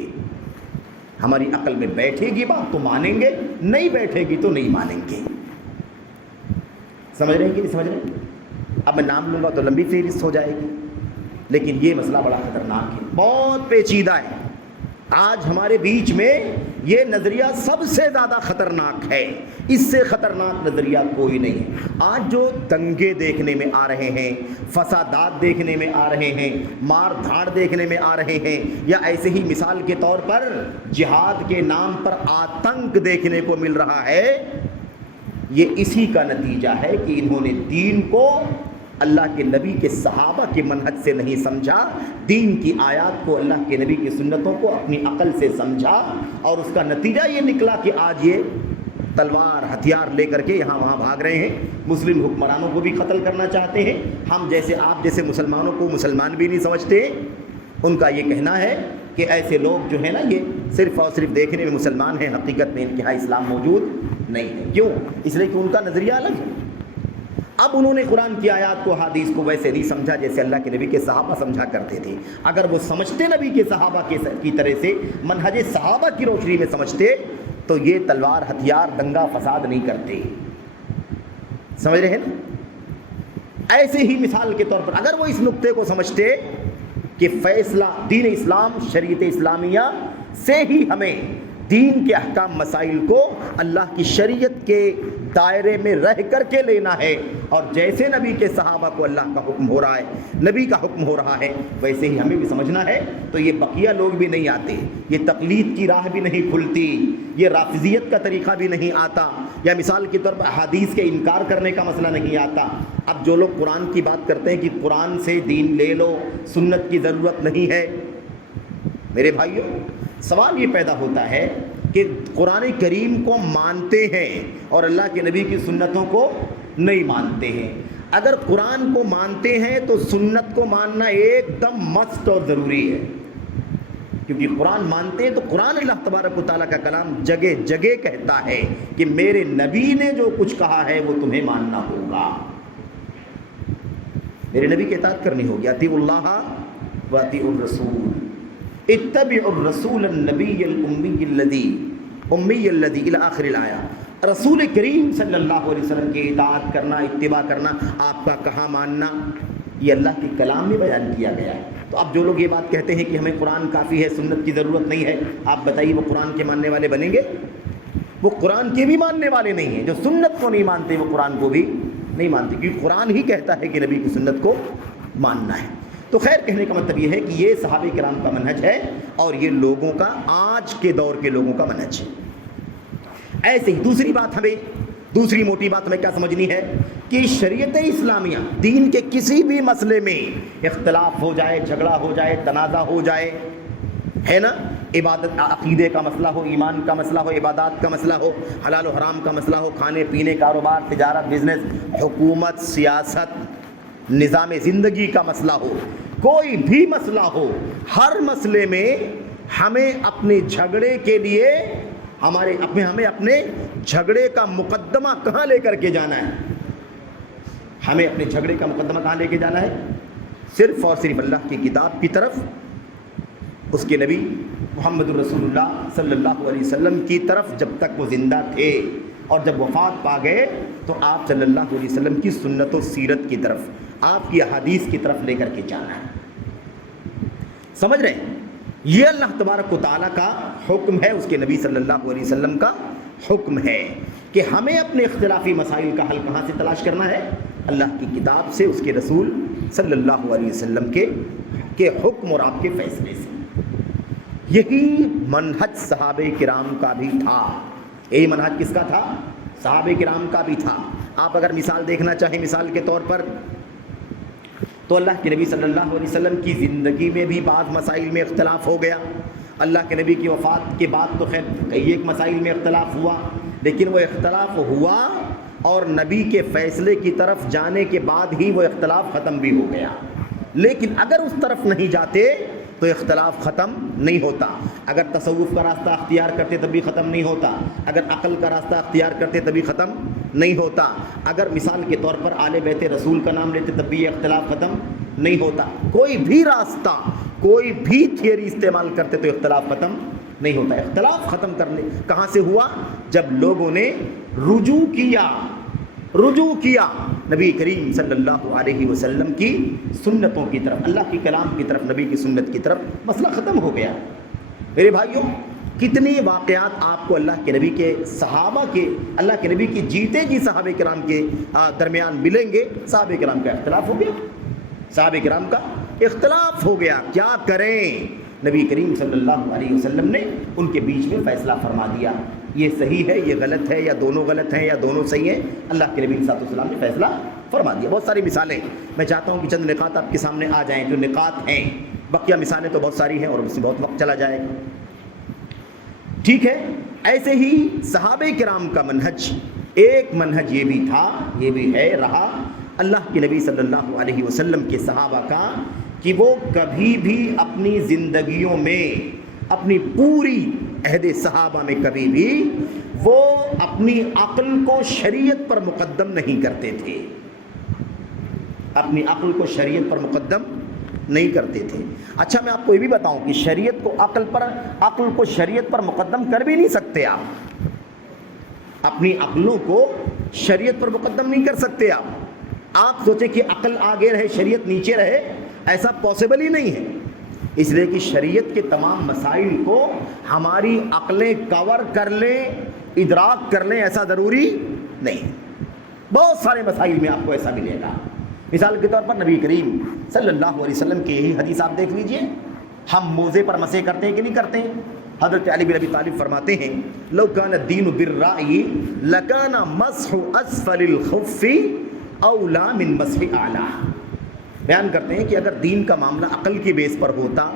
ہماری عقل میں بیٹھے گی بات تو مانیں گے، نہیں بیٹھے گی تو نہیں مانیں گے۔ سمجھ رہے ہیں کہ نہیں سمجھ رہے ہیں؟ اب میں نام لوں گا تو لمبی فہرست ہو جائے گی، لیکن یہ مسئلہ بڑا خطرناک ہے، بہت پیچیدہ ہے۔ آج ہمارے بیچ میں یہ نظریہ سب سے زیادہ خطرناک ہے، اس سے خطرناک نظریہ کوئی نہیں ہے۔ آج جو دنگے دیکھنے میں آ رہے ہیں، فسادات دیکھنے میں آ رہے ہیں، مار دھاڑ دیکھنے میں آ رہے ہیں، یا ایسے ہی مثال کے طور پر جہاد کے نام پر آتنک دیکھنے کو مل رہا ہے، یہ اسی کا نتیجہ ہے کہ انہوں نے دین کو اللہ کے نبی کے صحابہ کے منہج سے نہیں سمجھا، دین کی آیات کو، اللہ کے نبی کی سنتوں کو اپنی عقل سے سمجھا، اور اس کا نتیجہ یہ نکلا کہ آج یہ تلوار ہتھیار لے کر کے یہاں وہاں بھاگ رہے ہیں، مسلم حکمرانوں کو بھی قتل کرنا چاہتے ہیں۔ ہم جیسے آپ جیسے مسلمانوں کو مسلمان بھی نہیں سمجھتے۔ ان کا یہ کہنا ہے کہ ایسے لوگ جو ہیں نا، یہ صرف اور صرف دیکھنے میں مسلمان ہیں، حقیقت میں ان کے یہاں اسلام موجود نہیں ہے۔ کیوں؟ اس لیے کہ ان کا نظریہ الگ ہے۔ اب انہوں نے قرآن کی آیات کو، حدیث کو ویسے نہیں سمجھا جیسے اللہ کے نبی کے صحابہ سمجھا کرتے تھے۔ اگر وہ سمجھتے نبی کے صحابہ کی طرح سے، منہج صحابہ کی روشنی میں سمجھتے، تو یہ تلوار ہتھیار دنگا فساد نہیں کرتے۔ سمجھ رہے ہیں نا؟ ایسے ہی مثال کے طور پر اگر وہ اس نقطے کو سمجھتے کہ فیصلہ دین اسلام، شریعت اسلامیہ سے ہی ہمیں دین کے احکام مسائل کو اللہ کی شریعت کے دائرے میں رہ کر کے لینا ہے، اور جیسے نبی کے صحابہ کو اللہ کا حکم ہو رہا ہے، نبی کا حکم ہو رہا ہے، ویسے ہی ہمیں بھی سمجھنا ہے، تو یہ بقیہ لوگ بھی نہیں آتے، یہ تقلید کی راہ بھی نہیں کھلتی، یہ رافضیت کا طریقہ بھی نہیں آتا، یا مثال کے طور پر حدیث کے انکار کرنے کا مسئلہ نہیں آتا۔ اب جو لوگ قرآن کی بات کرتے ہیں کہ قرآن سے دین لے لو، سنت کی ضرورت نہیں ہے، میرے بھائیوں سوال یہ پیدا ہوتا ہے کہ قرآن کریم کو مانتے ہیں اور اللہ کے نبی کی سنتوں کو نہیں مانتے ہیں۔ اگر قرآن کو مانتے ہیں تو سنت کو ماننا ایک دم مست اور ضروری ہے، کیونکہ قرآن مانتے ہیں تو قرآن اللہ تبارک و تعالیٰ کا کلام جگہ جگہ کہتا ہے کہ میرے نبی نے جو کچھ کہا ہے وہ تمہیں ماننا ہوگا، میرے نبی کی اطاعت کرنی ہوگی۔ اطیعوا اللہ واطیعوا الرسول، اتبعوا الرسول النبی الامی الذی الی آخر الآیہ۔ رسول کریم صلی اللہ علیہ وسلم کی اطاعت کرنا، اتباع کرنا، آپ کا کہاں ماننا، یہ اللہ کے کلام میں بیان کیا گیا ہے۔ تو اب جو لوگ یہ بات کہتے ہیں کہ ہمیں قرآن کافی ہے، سنت کی ضرورت نہیں ہے، آپ بتائیے وہ قرآن کے ماننے والے بنیں گے؟ وہ قرآن کے بھی ماننے والے نہیں ہیں۔ جو سنت کو نہیں مانتے وہ قرآن کو بھی نہیں مانتے، کیونکہ قرآن ہی کہتا ہے کہ نبی کی سنت کو ماننا ہے۔ تو خیر، کہنے کا مطلب یہ ہے کہ یہ صحابہ کرام کا منہج ہے اور یہ لوگوں کا، آج کے دور کے لوگوں کا منہج ہے۔ ایسے ہی دوسری موٹی بات ہمیں کیا سمجھنی ہے کہ شریعت اسلامیہ، دین کے کسی بھی مسئلے میں اختلاف ہو جائے، جھگڑا ہو جائے، تنازع ہو جائے، ہے نا، عبادت عقیدے کا مسئلہ ہو، ایمان کا مسئلہ ہو، عبادات کا مسئلہ ہو، حلال و حرام کا مسئلہ ہو، کھانے پینے، کاروبار، تجارت، بزنس، حکومت، سیاست، نظام زندگی کا مسئلہ ہو، کوئی بھی مسئلہ ہو، ہر مسئلے میں ہمیں اپنے جھگڑے کے لیے ہمیں اپنے جھگڑے کا مقدمہ کہاں لے کر کے جانا ہے؟ ہمیں اپنے جھگڑے کا مقدمہ کہاں لے کے جانا ہے؟ صرف اور صرف اللہ کی کتاب کی طرف، اس کے نبی محمد الرسول اللہ صلی اللہ علیہ وسلم کی طرف، جب تک وہ زندہ تھے، اور جب وفات پا گئے تو آپ صلی اللہ علیہ وسلم کی سنت و سیرت کی طرف، آپ کی احادیث کی طرف لے کر کے جانا ہے۔ سمجھ رہے ہیں؟ یہ اللہ تبارک و تعالیٰ کا حکم ہے، اس کے نبی صلی اللہ علیہ وسلم کا حکم ہے کہ ہمیں اپنے اختلافی مسائل کا حل کہاں سے تلاش کرنا ہے؟ اللہ کی کتاب سے، اس کے رسول صلی اللہ علیہ وسلم کے حکم اور آپ کے فیصلے سے۔ یہی منہج صحابہ کرام کا بھی تھا۔ یہی منہج کس کا تھا؟ صحابہ کرام کا بھی تھا۔ آپ اگر مثال دیکھنا چاہیں، مثال کے طور پر، تو اللہ کے نبی صلی اللہ علیہ وسلم کی زندگی میں بھی بعض مسائل میں اختلاف ہو گیا۔ اللہ کے نبی کی وفات کے بعد تو خیر کئی ایک مسائل میں اختلاف ہوا، لیکن وہ اختلاف ہوا اور نبی کے فیصلے کی طرف جانے کے بعد ہی وہ اختلاف ختم بھی ہو گیا. لیکن اگر اس طرف نہیں جاتے تو اختلاف ختم نہیں ہوتا. اگر تصوف کا راستہ اختیار کرتے تب بھی ختم نہیں ہوتا. اگر عقل کا راستہ اختیار کرتے تب بھی ختم نہیں ہوتا. اگر مثال کے طور پر آل بیت رسول کا نام لیتے تب بھی یہ اختلاف ختم نہیں ہوتا. کوئی بھی راستہ، کوئی بھی تھیوری استعمال کرتے تو اختلاف ختم نہیں ہوتا. اختلاف ختم کرنے کہاں سے ہوا؟ جب لوگوں نے رجوع کیا نبی کریم صلی اللہ علیہ وسلم کی سنتوں کی طرف، اللہ کے کلام کی طرف، نبی کی سنت کی طرف. مسئلہ ختم ہو گیا. میرے بھائیوں، کتنے واقعات آپ کو اللہ کے نبی کے صحابہ کے، اللہ کے نبی کی جیتے جی صحابہ کرام کے درمیان ملیں گے. صحابہ کرام کا اختلاف ہو گیا، صحابہ کرام کا اختلاف ہو گیا. کیا کریں؟ نبی کریم صلی اللہ علیہ وسلم نے ان کے بیچ میں فیصلہ فرما دیا. یہ صحیح ہے، یہ غلط ہے، یا دونوں غلط ہیں یا دونوں صحیح ہیں. اللہ کے نبی صلی اللہ علیہ وسلم نے فیصلہ فرما دیا. بہت ساری مثالیں، میں چاہتا ہوں کہ چند نکات آپ کے سامنے آ جائیں جو نکات ہیں. بقیہ مثالیں تو بہت ساری ہیں اور اس میں بہت وقت چلا جائے گا. ٹھیک ہے، ایسے ہی صحابہ کرام کا منہج، ایک منہج یہ بھی تھا، یہ بھی ہے، رہا اللہ کے نبی صلی اللہ علیہ وسلم کے صحابہ کا، کہ وہ کبھی بھی اپنی زندگیوں میں، اپنی پوری عہد صحابہ میں کبھی بھی وہ اپنی عقل کو شریعت پر مقدم نہیں کرتے تھے. اپنی عقل کو شریعت پر مقدم نہیں کرتے تھے. اچھا، میں آپ کو یہ بھی بتاؤں کہ شریعت کو عقل کو شریعت پر مقدم کر بھی نہیں سکتے. اپنی عقلوں کو شریعت پر مقدم نہیں کر سکتے. آپ سوچیں کہ عقل آگے رہے شریعت نیچے رہے، ایسا پاسبل ہی نہیں ہے. اس لیے کہ شریعت کے تمام مسائل کو ہماری عقلیں کور کر لیں، ادراک کر لیں، ایسا ضروری نہیں. بہت سارے مسائل میں آپ کو ایسا ملے گا. مثال کے طور پر نبی کریم صلی اللہ علیہ وسلم کی یہی حدیث آپ دیکھ لیجئے. ہم موزے پر مسح کرتے ہیں کہ نہیں کرتے ہیں؟ حضرت علی بن ابی طالب فرماتے ہیں، لو کان الدین بالرأی لکان مسح اسفل الخف اولا من مسح اعلی. بیان کرتے ہیں کہ اگر دین کا معاملہ عقل کی بیس پر ہوتا،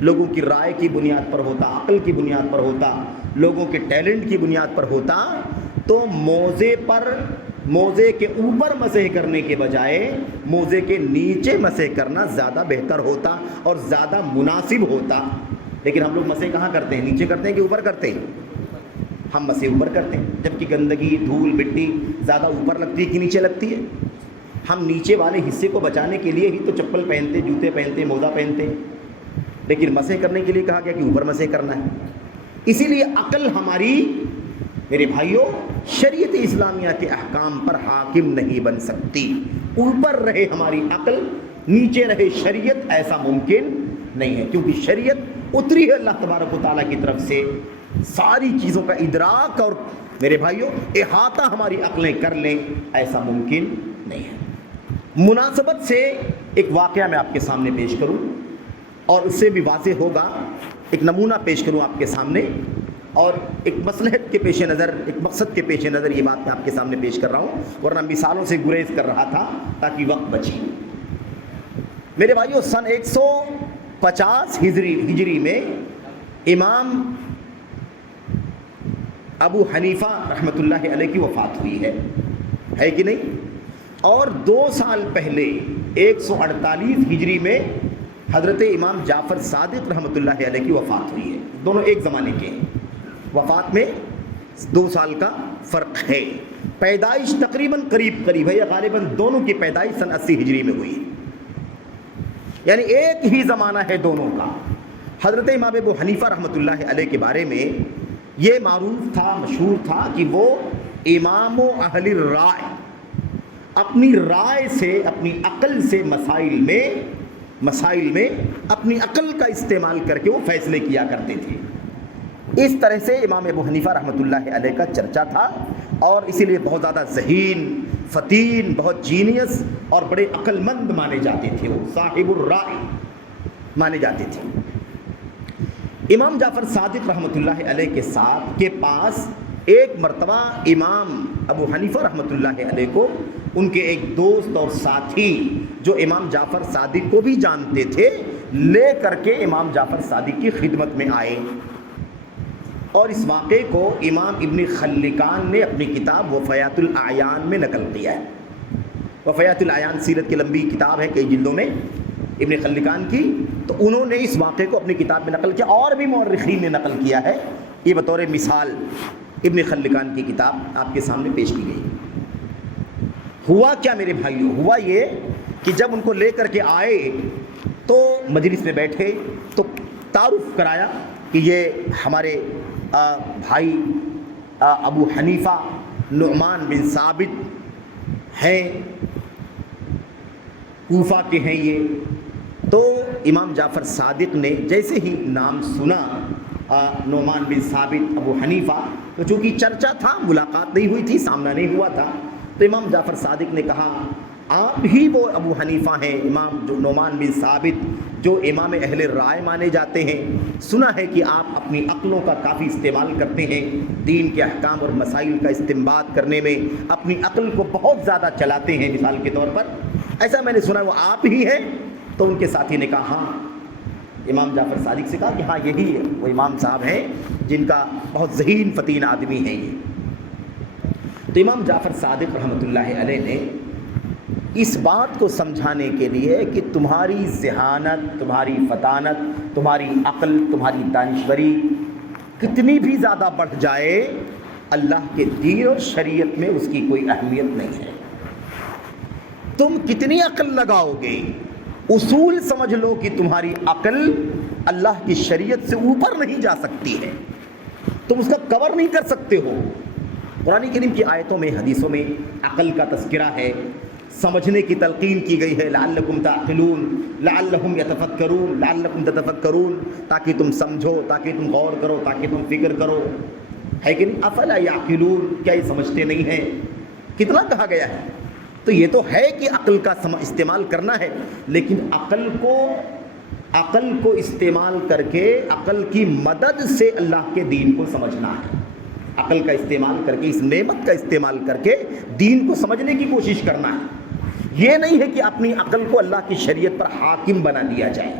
لوگوں کی رائے کی بنیاد پر ہوتا، عقل کی بنیاد پر ہوتا، لوگوں کے ٹیلنٹ کی بنیاد پر ہوتا، تو موزے کے اوپر مسح کرنے کے بجائے موزے کے نیچے مسح کرنا زیادہ بہتر ہوتا اور زیادہ مناسب ہوتا. لیکن ہم لوگ مسح کہاں کرتے ہیں؟ نیچے کرتے ہیں کہ اوپر کرتے ہیں؟ ہم مسح اوپر کرتے ہیں، جبکہ گندگی، دھول، مٹی زیادہ اوپر لگتی ہے کہ نیچے لگتی ہے؟ ہم نیچے والے حصے کو بچانے کے لیے ہی تو چپل پہنتے، جوتے پہنتے، موزہ پہنتے. لیکن مسح کرنے کے لیے کہا گیا کہ اوپر مسح کرنا ہے. اسی لیے عقل ہماری، میرے بھائیوں، شریعت اسلامیہ کے احکام پر حاکم نہیں بن سکتی. اوپر رہے ہماری عقل، نیچے رہے شریعت، ایسا ممکن نہیں ہے. کیونکہ شریعت اتری ہے اللہ تبارک و تعالیٰ کی طرف سے. ساری چیزوں کا ادراک اور میرے بھائیوں احاطہ ہماری عقلیں کر لیں، ایسا ممکن نہیں ہے. مناسبت سے ایک واقعہ میں آپ کے سامنے پیش کروں اور اس سے بھی واضح ہوگا. ایک نمونہ پیش کروں آپ کے سامنے، اور ایک مصلحت کے پیش نظر، ایک مقصد کے پیش نظر یہ بات میں آپ کے سامنے پیش کر رہا ہوں، ورنہ مثالوں سے گریز کر رہا تھا تاکہ وقت بچے. میرے بھائیوں، سن 150 ہجری میں امام ابو حنیفہ رحمۃ اللہ علیہ کی وفات ہوئی ہے کہ نہیں؟ اور 2 سال پہلے 148 ہجری میں حضرت امام جعفر صادق رحمۃ اللہ علیہ کی وفات ہوئی ہے. دونوں ایک زمانے کے ہیں. وفات میں 2 سال کا فرق ہے. پیدائش تقریباً قریب ہے، یا غالباً دونوں کی پیدائش سن 80 ہجری میں ہوئی، یعنی ایک ہی زمانہ ہے دونوں کا. حضرت امام ابو حنیفہ رحمۃ اللہ علیہ کے بارے میں یہ معروف تھا، مشہور تھا کہ وہ امام و اہل الرائے، اپنی رائے سے، اپنی عقل سے مسائل میں اپنی عقل کا استعمال کر کے وہ فیصلے کیا کرتے تھے. اس طرح سے امام ابو حنیفہ رحمۃ اللہ علیہ کا چرچا تھا، اور اسی لیے بہت زیادہ ذہین، فطین، بہت جینیس اور بڑے عقل مند مانے جاتے تھے. وہ صاحب الرائے مانے جاتے تھے. امام جعفر صادق رحمۃ اللہ علیہ کے پاس ایک مرتبہ امام ابو حنیفہ رحمۃ اللہ علیہ کو ان کے ایک دوست اور ساتھی جو امام جعفر صادق کو بھی جانتے تھے، لے کر کے امام جعفر صادق کی خدمت میں آئے. اور اس واقعے کو امام ابن خلکان نے اپنی کتاب وفیات الاعیان میں نقل کیا ہے۔ وفیات الاعیان سیرت کی لمبی کتاب ہے کئی جلدوں میں ابن خلکان کی، تو انہوں نے اس واقعے کو اپنی کتاب میں نقل کیا، اور بھی مورخین نے نقل کیا ہے۔ یہ بطور مثال ابن خلکان کی کتاب آپ کے سامنے پیش کی گئی۔ ہوا کیا میرے بھائیوں؟ ہوا یہ کہ جب ان کو لے کر کے آئے تو مجلس میں بیٹھے تو تعارف کرایا کہ یہ ہمارے بھائی ابو حنیفہ نعمان بن ثابت ہیں، کوفہ کے ہیں یہ۔ تو امام جعفر صادق نے جیسے ہی نام سنا نعمان بن ثابت ابو حنیفہ، تو چونکہ چرچا تھا، ملاقات نہیں ہوئی تھی، سامنا نہیں ہوا تھا، تو امام جعفر صادق نے کہا آپ ہی وہ ابو حنیفہ ہیں، امام جو نعمان بن ثابت جو امام اہل رائے مانے جاتے ہیں۔ سنا ہے کہ آپ اپنی عقلوں کا کافی استعمال کرتے ہیں، دین کے احکام اور مسائل کا استنباط کرنے میں اپنی عقل کو بہت زیادہ چلاتے ہیں، مثال کے طور پر ایسا میں نے سنا وہ آپ ہی ہیں۔ تو ان کے ساتھی نے کہا ہاں، امام جعفر صادق سے کہا کہ ہاں یہی ہے، وہ امام صاحب ہیں جن کا بہت ذہین فتین آدمی ہیں یہ۔ تو امام جعفر صادق رحمۃ اللہ علیہ نے اس بات کو سمجھانے کے لیے کہ تمہاری ذہانت، تمہاری فطانت، تمہاری عقل، تمہاری دانشوری کتنی بھی زیادہ بڑھ جائے، اللہ کے دین اور شریعت میں اس کی کوئی اہمیت نہیں ہے۔ تم کتنی عقل لگاؤ گے، اصول سمجھ لو کہ تمہاری عقل اللہ کی شریعت سے اوپر نہیں جا سکتی ہے، تم اس کا کور نہیں کر سکتے ہو۔ قرآن کریم کی آیتوں میں، حدیثوں میں عقل کا تذکرہ ہے، سمجھنے کی تلقین کی گئی ہے، لعلکم تعقلون، لعلہم یتفکرون، لعلکم تتفکرون، تاکہ تم سمجھو، تاکہ تم غور کرو، تاکہ تم فکر کرو، ہے کہ نہیں؟ افلا یعقلون، کیا یہ سمجھتے نہیں ہیں؟ کتنا کہا گیا ہے۔ تو یہ تو ہے کہ عقل کا استعمال کرنا ہے، لیکن عقل کو استعمال کر کے، عقل کی مدد سے اللہ کے دین کو سمجھنا ہے۔ عقل کا استعمال کر کے، اس نعمت کا استعمال کر کے دین کو سمجھنے کی کوشش کرنا ہے۔ یہ نہیں ہے کہ اپنی عقل کو اللہ کی شریعت پر حاکم بنا دیا جائے،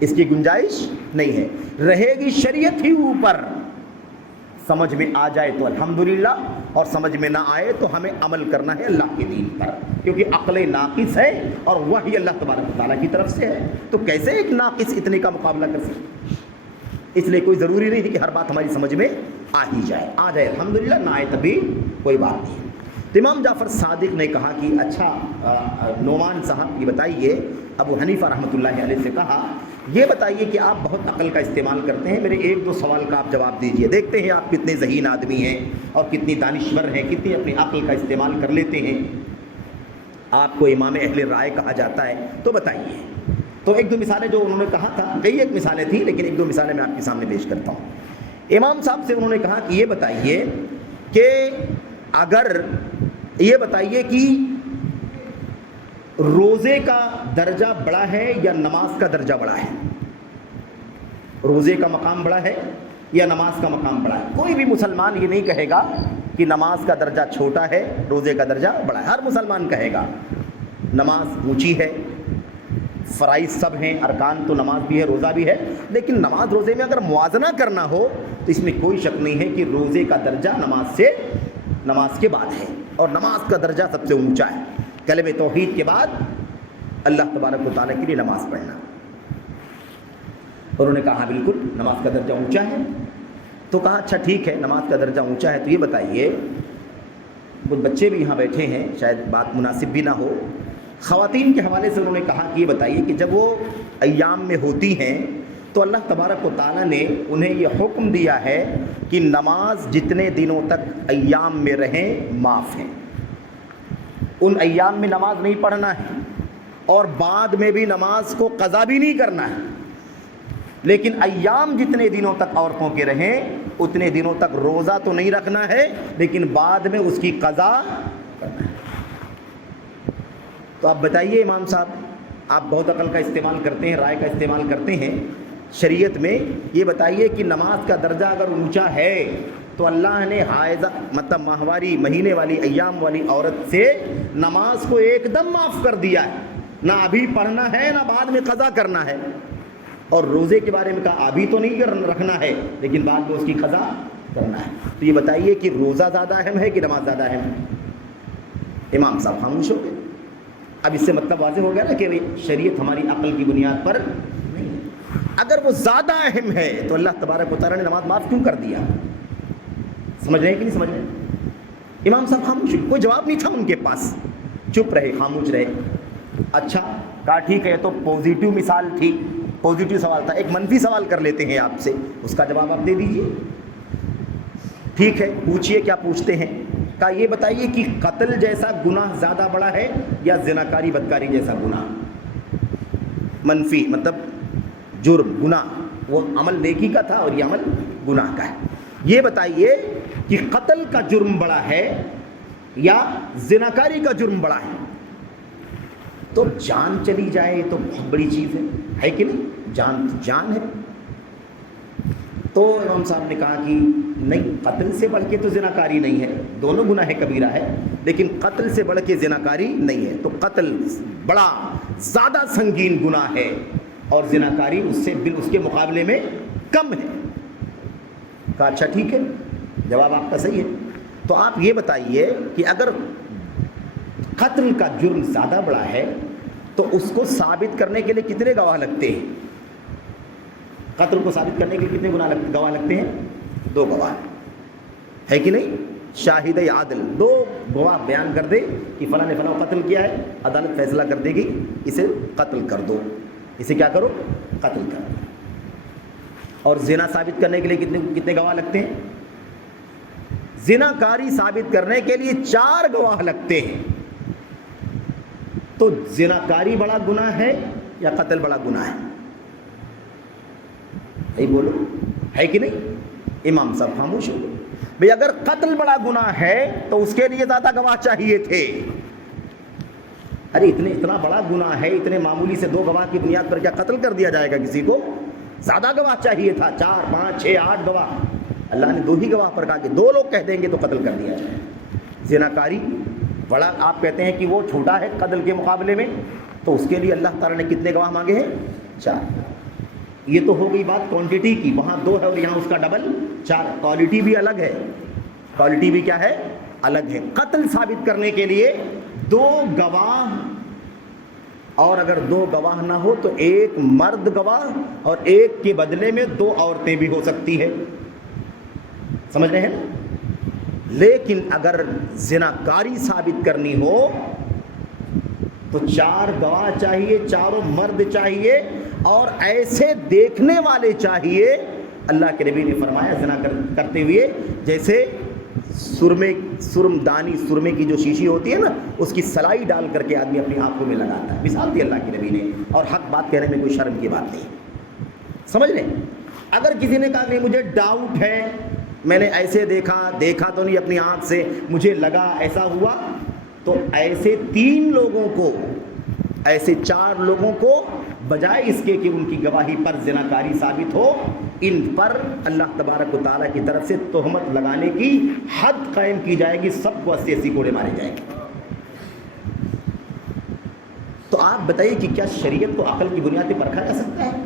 اس کی گنجائش نہیں ہے۔ رہے گی شریعت ہی اوپر، سمجھ میں آ جائے تو الحمدللہ، اور سمجھ میں نہ آئے تو ہمیں عمل کرنا ہے اللہ کے دین پر، کیونکہ عقل ناقص ہے اور وحی اللہ تبارک و تعالیٰ کی طرف سے ہے، تو کیسے ایک ناقص اتنے کا مقابلہ کر سکتے؟ اس لیے کوئی ضروری نہیں ہے کہ ہر بات ہماری سمجھ میں آ ہی جائے، آ جائے الحمدللہ، نہ آئے تبھی کوئی بات نہیں۔ تو امام جعفر صادق نے کہا کہ اچھا نعمان صاحب یہ بتائیے، ابو حنیفہ رحمۃ اللہ علیہ سے کہا یہ بتائیے کہ آپ بہت عقل کا استعمال کرتے ہیں، میرے ایک دو سوال کا آپ جواب دیجئے، دیکھتے ہیں آپ کتنے ذہین آدمی ہیں اور کتنی دانشور ہیں، کتنی اپنی عقل کا استعمال کر لیتے ہیں، آپ کو امام اہل رائے کہا جاتا ہے، تو بتائیے۔ تو ایک دو مثالیں جو انہوں نے کہا تھا، کئی ایک مثالیں تھیں لیکن ایک دو مثالیں میں آپ کے سامنے پیش کرتا ہوں۔ امام صاحب سے انہوں نے کہا کہ یہ بتائیے کہ اگر یہ بتائیے کہ روزے کا درجہ بڑا ہے یا نماز کا درجہ بڑا ہے؟ روزے کا مقام بڑا ہے یا نماز کا مقام بڑا ہے؟ کوئی بھی مسلمان یہ نہیں کہے گا کہ نماز کا درجہ چھوٹا ہے، روزے کا درجہ بڑا ہے۔ ہر مسلمان کہے گا نماز اونچی ہے، فرائض سب ہیں، ارکان تو نماز بھی ہے، روزہ بھی ہے، لیکن نماز روزے میں اگر موازنہ کرنا ہو تو اس میں کوئی شک نہیں ہے کہ روزے کا درجہ نماز کے بعد ہے، اور نماز کا درجہ سب سے اونچا ہے۔ کلمہ توحید کے بعد اللہ تبارک و تعالیٰ کے لیے نماز پڑھنا۔ انہوں نے کہا بالکل نماز کا درجہ اونچا ہے۔ تو کہا اچھا ٹھیک ہے، نماز کا درجہ اونچا ہے، تو یہ بتائیے، کچھ بچے بھی یہاں بیٹھے ہیں، شاید بات مناسب بھی نہ ہو، خواتین کے حوالے سے انہوں نے کہا کہ یہ بتائیے کہ جب وہ ایام میں ہوتی ہیں تو اللہ تبارک و تعالیٰ نے انہیں یہ حکم دیا ہے کہ نماز جتنے دنوں تک ایام میں رہیں معاف ہیں، ان ایام میں نماز نہیں پڑھنا ہے اور بعد میں بھی نماز کو قضا بھی نہیں کرنا ہے، لیکن ایام جتنے دنوں تک عورتوں کے رہیں اتنے دنوں تک روزہ تو نہیں رکھنا ہے، لیکن بعد میں اس کی قضا کرنا ہے۔ تو آپ بتائیے امام صاحب، آپ بہت عقل کا استعمال کرتے ہیں، رائے کا استعمال کرتے ہیں شریعت میں، یہ بتائیے کہ نماز کا درجہ اگر اونچا ہے تو اللہ نے حائضہ مطلب ماہواری مہینے والی ایام والی عورت سے نماز کو ایک دم معاف کر دیا ہے، نہ ابھی پڑھنا ہے نہ بعد میں قضا کرنا ہے۔ اور روزے کے بارے میں کہا ابھی تو نہیں رکھنا ہے لیکن بعد میں اس کی قضا کرنا ہے. تو یہ بتائیے کہ روزہ زیادہ اہم ہے کہ نماز زیادہ اہم ہے؟ امام صاحب خاموش ہو گئے. اب اس سے مطلب واضح ہو گیا نا کہ شریعت ہماری عقل کی بنیاد پر نہیں ہے. اگر وہ زیادہ اہم ہے تو اللہ تبارک و تعالیٰ نے نماز معاف کیوں کر دیا؟ سمجھ رہے ہیں کہ نہیں سمجھ رہے ہیں؟ امام صاحب خاموش، کوئی جواب نہیں تھا ان کے پاس، چپ رہے، خاموش رہے. اچھا کہا ٹھیک ہے، تو پوزیٹیو مثال تھی، پوزیٹیو سوال تھا. ایک منفی سوال کر لیتے ہیں آپ سے، اس کا جواب آپ دے دیجئے. ٹھیک ہے پوچھئے، کیا پوچھتے ہیں؟ کہا یہ بتائیے کہ قتل جیسا گناہ زیادہ بڑا ہے یا زناکاری بدکاری جیسا گناہ؟ منفی مطلب جرم، گناہ، وہ عمل نیکی کا تھا اور یہ عمل گناہ کا ہے. یہ بتائیے کہ قتل کا جرم بڑا ہے یا زناکاری کا جرم بڑا ہے؟ تو جان چلی جائے تو بہت بڑی چیز ہے کہ نہیں؟ جان ہے. تو امام صاحب نے کہا کہ نہیں، قتل سے بڑھ کے تو زناکاری نہیں ہے، دونوں گناہ کبیرہ ہے لیکن قتل سے بڑھ کے زناکاری نہیں ہے. تو قتل بڑا زیادہ سنگین گناہ ہے اور زناکاری اس کے مقابلے میں کم ہے. کہا اچھا ٹھیک ہے، جواب آپ کا صحیح ہے. تو آپ یہ بتائیے کہ اگر قتل کا جرم زیادہ بڑا ہے تو اس کو ثابت کرنے کے لیے کتنے گواہ لگتے ہیں؟ قتل کو ثابت کرنے کے لیے کتنے گواہ لگتے ہیں؟ 2 گواہ ہے کہ نہیں؟ شاہد عادل، 2 گواہ بیان کر دے کہ فلاں نے فلاں قتل کیا ہے، عدالت فیصلہ کر دے گی اسے قتل کر دو، اسے کیا کرو؟ قتل کر دو. اور زنا ثابت کرنے کے لیے کتنے گواہ لگتے ہیں؟ زناکاری ثابت کرنے کے لیے 4 گواہ لگتے ہیں. تو زناکاری بڑا گناہ ہے یا قتل بڑا گناہ ہے؟ نہیں بولو، ہے کہ نہیں؟ امام صاحب خاموش ہو گئے. بھئی اگر قتل بڑا گناہ ہے تو اس کے لیے زیادہ گواہ چاہیے تھے. ارے اتنا بڑا گناہ ہے، اتنے معمولی سے 2 گواہ کی بنیاد پر کیا قتل کر دیا جائے گا کسی کو؟ زیادہ گواہ چاہیے تھا، 4 5 6 8 گواہ. اللہ نے 2 ہی گواہ پر کہا کہ 2 لوگ کہہ دیں گے تو قتل کر دیا جائے. زناکاری بڑا، آپ کہتے ہیں کہ وہ چھوٹا ہے قتل کے مقابلے میں، تو اس کے لیے اللہ تعالیٰ نے کتنے گواہ مانگے ہیں؟ 4. یہ تو ہو گئی بات کوانٹٹی کی، وہاں 2 ہے اور یہاں اس کا ڈبل 4. کوالٹی بھی الگ ہے، کوالٹی بھی کیا ہے؟ الگ ہے. قتل ثابت کرنے کے لیے 2 گواہ، اور اگر 2 گواہ نہ ہو تو 1 مرد گواہ اور 1 کے بدلے میں 2 عورتیں بھی ہو سکتی ہے. سمجھ رہے ہیں؟ لیکن اگر زناکاری ثابت کرنی ہو تو 4 گواہ چاہیے، 4 مرد چاہیے اور ایسے دیکھنے والے چاہیے. اللہ کے نبی نے فرمایا زنا کرتے ہوئے جیسے سرمے کی جو شیشی ہوتی ہے نا، اس کی سلائی ڈال کر کے آدمی اپنی آنکھوں میں لگاتا ہے، مثال دی اللہ کے نبی نے. اور حق بات کہنے میں کوئی شرم کی بات نہیں. سمجھ لیں؟ اگر کسی نے کہا کہ مجھے ڈاؤٹ ہے، میں نے ایسے دیکھا تو نہیں اپنی آنکھ سے، مجھے لگا ایسا ہوا، تو ایسے 3 لوگوں کو، ایسے 4 لوگوں کو بجائے اس کے کہ ان کی گواہی پر زناکاری ثابت ہو، ان پر اللہ تبارک و تعالیٰ کی طرف سے تہمت لگانے کی حد قائم کی جائے گی. سب کو 80 کوڑے مارے جائیں گے. تو آپ بتائیے کہ کیا شریعت کو عقل کی بنیاد پہ پرکھا جا سکتا ہے؟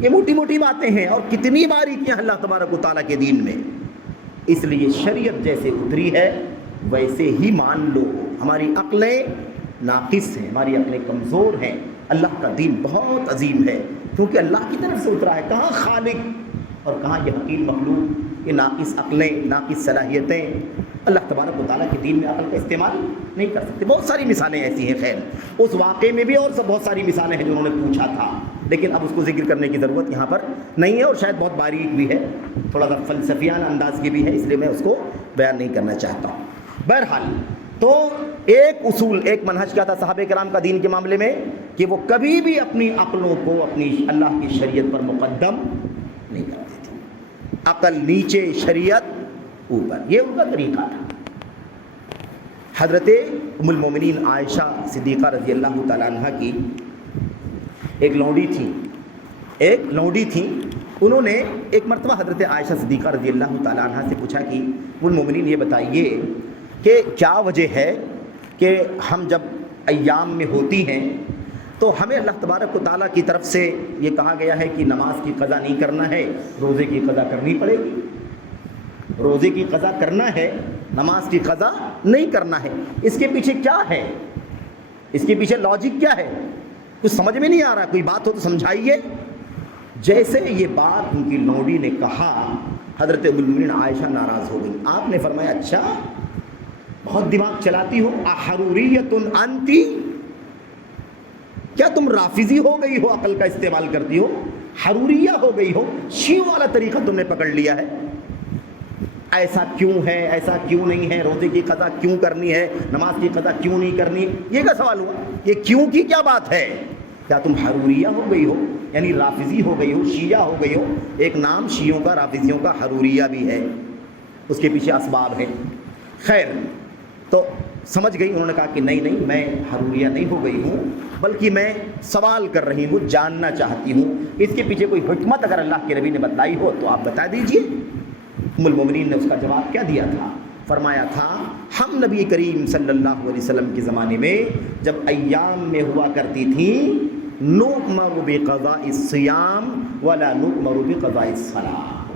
یہ موٹی موٹی باتیں ہیں اور کتنی باریکیاں اللہ تبارک و تعالیٰ کے دین میں. اس لیے شریعت جیسے اتری ہے ویسے ہی مان لو. ہماری عقلیں ناقص ہیں، ہماری عقلیں کمزور ہیں. اللہ کا دین بہت عظیم ہے کیونکہ اللہ کی طرف سے اترا ہے. کہاں خالق اور کہاں یہ حقیر مخلوق، یہ ناقص عقلیں، ناقص صلاحیتیں. اللہ تبارک و تعالیٰ کے دین میں عقل کا استعمال نہیں کر سکتے. بہت ساری مثالیں ایسی ہیں. خیر اس واقعے میں بھی اور بہت ساری مثالیں ہیں جو انہوں نے پوچھا تھا، لیکن اب اس کو ذکر کرنے کی ضرورت یہاں پر نہیں ہے اور شاید بہت باریک بھی ہے، تھوڑا سا فلسفیانہ انداز کی بھی ہے، اس لیے میں اس کو بیان نہیں کرنا چاہتا ہوں. بہرحال تو ایک اصول، ایک منہج کیا تھا صحابہ کرام کا دین کے معاملے میں کہ وہ کبھی بھی اپنی عقلوں کو اپنی اللہ کی شریعت پر مقدم نہیں کرتے تھے. عقل نیچے، شریعت اوپر، یہ ان کا طریقہ تھا. حضرت ام المومنین عائشہ صدیقہ رضی اللہ تعالیٰ عنہ کی ایک لونڈی تھی. انہوں نے ایک مرتبہ حضرت عائشہ صدیقہ رضی اللہ تعالیٰ عنہ سے پوچھا کہ ام المومنین یہ بتائیے کہ کیا وجہ ہے کہ ہم جب ایام میں ہوتی ہیں تو ہمیں اللہ تبارک و تعالیٰ کی طرف سے یہ کہا گیا ہے کہ نماز کی قضا نہیں کرنا ہے، روزے کی قضا کرنی پڑے گی۔ روزے کی قضا کرنا ہے، نماز کی قضا نہیں کرنا ہے۔ اس کے پیچھے کیا ہے؟ اس کے پیچھے لاجک کیا ہے؟ کچھ سمجھ میں نہیں آ رہا، کوئی بات ہو تو سمجھائیے۔ جیسے یہ بات ان کی لونڈی نے کہا، حضرت ام المؤمنین عائشہ ناراض ہو گئی۔ آپ نے فرمایا اچھا بہت دماغ چلاتی ہو، احروریۃ انتی، کیا تم رافضی ہو گئی ہو، عقل کا استعمال کرتی ہو، حروریہ ہو گئی ہو، شیعوں والا طریقہ تم نے پکڑ لیا ہے؟ ایسا کیوں ہے، ایسا کیوں نہیں ہے، روزے کی قضا کیوں کرنی ہے، نماز کی قضا کیوں نہیں کرنی؟ یہ کیا سوال ہوا؟ یہ کیوں کی کیا بات ہے؟ کیا تم حروریہ ہو گئی ہو، یعنی رافضی ہو گئی ہو، شیعہ ہو گئی ہو؟ ایک نام شیعوں کا، رافضیوں کا حروریہ بھی ہے، اس کے پیچھے اسباب ہے۔ خیر، تو سمجھ گئی، انہوں نے کہا کہ نہیں میں حروریہ نہیں ہو گئی ہوں، بلکہ میں سوال کر رہی ہوں، جاننا چاہتی ہوں، اس کے پیچھے کوئی حکمت اگر اللہ کے نبی نے بتلائی ہو تو آپ بتا دیجئے۔ ام المؤمنین نے اس کا جواب کیا دیا تھا؟ فرمایا تھا ہم نبی کریم صلی اللہ علیہ وسلم کے زمانے میں جب ایام میں ہوا کرتی تھیں، نؤمر بقضاء الصیام ولا نؤمر بقضاء الصلاۃ۔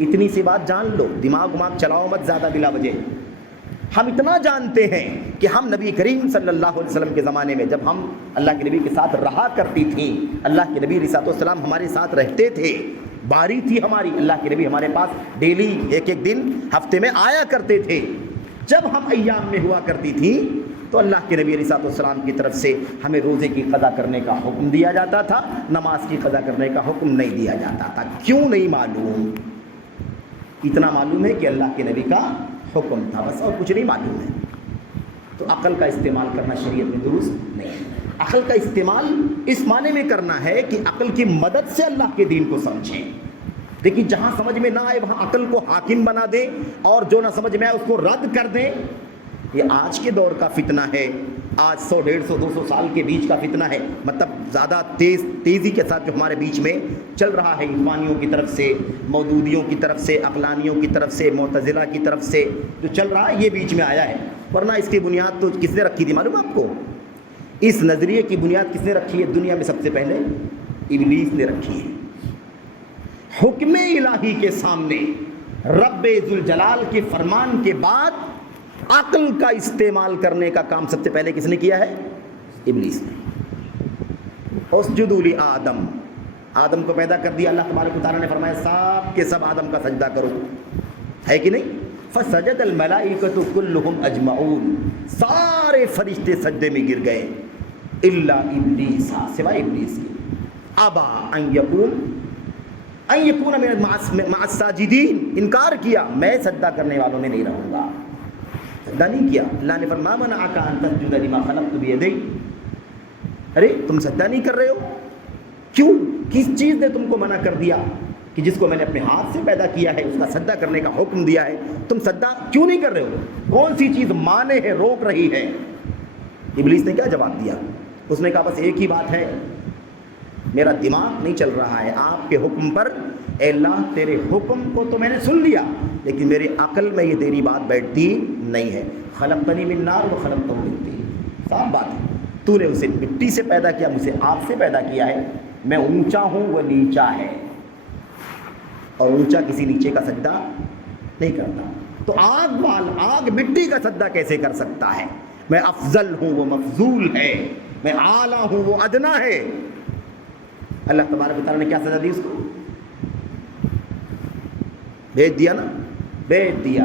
اتنی سی بات جان لو، دماغ چلاؤ مت زیادہ بلا وجہ۔ ہم اتنا جانتے ہیں کہ ہم نبی کریم صلی اللہ علیہ وسلم کے زمانے میں جب ہم اللہ کے نبی کے ساتھ رہا کرتی تھیں، اللہ کے نبی علیہ السلام ہمارے ساتھ رہتے تھے، باری تھی ہماری، اللہ کے نبی ہمارے پاس ڈیلی ایک دن ہفتے میں آیا کرتے تھے۔ جب ہم ایام میں ہوا کرتی تھی تو اللہ کے نبی علیہ السلام کی طرف سے ہمیں روزے کی قضا کرنے کا حکم دیا جاتا تھا، نماز کی قضا کرنے کا حکم نہیں دیا جاتا تھا۔ کیوں نہیں معلوم؟ اتنا معلوم ہے کہ اللہ کے نبی کا حکم تھا، بس، اور کچھ نہیں معلوم ہے۔ تو عقل کا استعمال کرنا شریعت میں درست نہیں ہے۔ عقل کا استعمال اس معنی میں کرنا ہے کہ عقل کی مدد سے اللہ کے دین کو سمجھیں۔ دیکھیں، جہاں سمجھ میں نہ آئے وہاں عقل کو حاکم بنا دیں، اور جو نہ سمجھ میں آئے اس کو رد کر دیں۔ یہ آج کے دور کا فتنہ ہے، آج 100 150 200 سال کے بیچ کا فتنہ ہے، مطلب زیادہ تیزی کے ساتھ جو ہمارے بیچ میں چل رہا ہے، عثمانیوں کی طرف سے، مودودیوں کی طرف سے، عقلانیوں کی طرف سے، معتزلہ کی طرف سے جو چل رہا ہے، یہ بیچ میں آیا ہے۔ ورنہ اس کی بنیاد تو کس نے رکھی تھی معلوم آپ کو؟ اس نظریے کی بنیاد کس نے رکھی ہے دنیا میں؟ سب سے پہلے ابلیس نے رکھی ہے۔ حکم الہی کے سامنے، رب ذوالجلال کے فرمان کے بعد عقل کا استعمال کرنے کا کام سب سے پہلے کس نے کیا ہے؟ ابلیس نے۔ اسجدوا لآدم، آدم کو پیدا کر دیا اللہ تبارک و تعالیٰ نے، فرمایا سب کے سب آدم کا سجدہ کرو، ہے کہ نہیں؟ فسجد الملائکۃ کلھم اجمعون، سارے فرشتے سجدے میں گر گئے، الا ابلیس، سوائے ابلیس کے، ابا ان یکون مع الساجدین، انکار کیا، میں سجدہ کرنے والوں میں نہیں رہوں گا، سجدہ نہیں کیا۔ اللہ نے فرمایا ما منعک ان تسجد لما خلقت بیدی، ارے تم سجدہ نہیں کر رہے ہو، کیوں؟ کس چیز نے تم کو منع کر دیا کہ جس کو میں نے اپنے ہاتھ سے پیدا کیا ہے اس کا سجدہ کرنے کا حکم دیا ہے، تم سجدہ کیوں نہیں کر رہے ہو؟ کون سی چیز مانے ہے، روک رہی ہے؟ ابلیس نے کیا جواب دیا؟ اس نے کہا بس ایک ہی بات ہے، میرا دماغ نہیں چل رہا ہے آپ کے حکم پر، اے اللہ تیرے حکم کو تو میں نے سن لیا لیکن میری عقل میں یہ تیری بات بیٹھتی نہیں ہے۔ خلقتنی من نار و خلقتہ من طین، صاف بات ہے، تو نے اسے مٹی سے پیدا کیا، مجھے آگ سے پیدا کیا ہے، میں اونچا ہوں وہ نیچا ہے، اور اونچا کسی نیچے کا سجدہ نہیں کرتا۔ تو آگ مٹی کا سجدہ کیسے کر سکتا ہے؟ میں افضل ہوں وہ مفضول ہے، میں اعلیٰ ہوں وہ ادنا ہے۔ اللہ تبارک و تعالیٰ نے کیا سزا دی اس کو؟ بھیج دیا نا، بھیج دیا،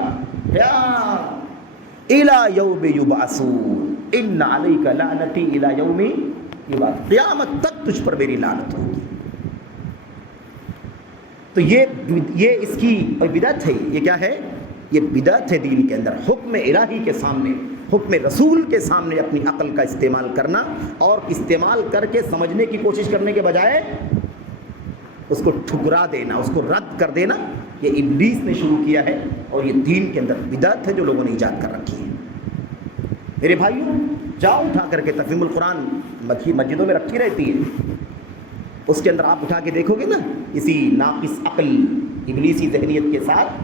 الی یوم یبعثون ان علیک لعنتی الی یوم یبعثون، قیامت تک تجھ پر میری لعنت ہوگی۔ تو یہ اس کی بدعت ہے، یہ کیا ہے؟ یہ بدعت ہے دین کے اندر، حکم الہی کے سامنے، حکم رسول کے سامنے اپنی عقل کا استعمال کرنا، اور استعمال کر کے سمجھنے کی کوشش کرنے کے بجائے اس کو ٹھکرا دینا، اس کو رد کر دینا، یہ ابلیس نے شروع کیا ہے، اور یہ دین کے اندر بدعت ہے جو لوگوں نے ایجاد کر رکھی ہے۔ میرے بھائیوں، جاؤ اٹھا کر کے تفہیم القرآن مسجدوں میں رکھی رہتی ہے، اس کے اندر آپ اٹھا کے دیکھو گے نا، اسی ناقص عقل ابلیسی ذہنیت کے ساتھ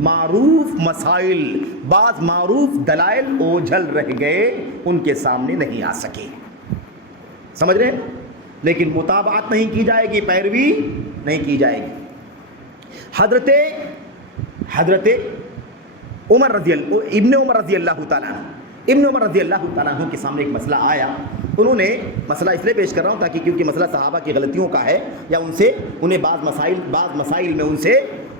معروف مسائل، بعض معروف دلائل اوجھل رہ گئے، ان کے سامنے نہیں آ سکے. سمجھ رہے ہیں؟ لیکن متابعت نہیں کی جائے گی، پیروی نہیں کی جائے گی. حضرت عمر ابن عمر رضی اللہ تعالیٰ ابن عمر رضی اللہ تعالیٰ عنہ کے سامنے ایک مسئلہ آیا. انہوں نے مسئلہ اس لیے پیش کر رہا ہوں تاکہ کیونکہ مسئلہ صحابہ کی غلطیوں کا ہے، یا انہیں بعض مسائل میں ان سے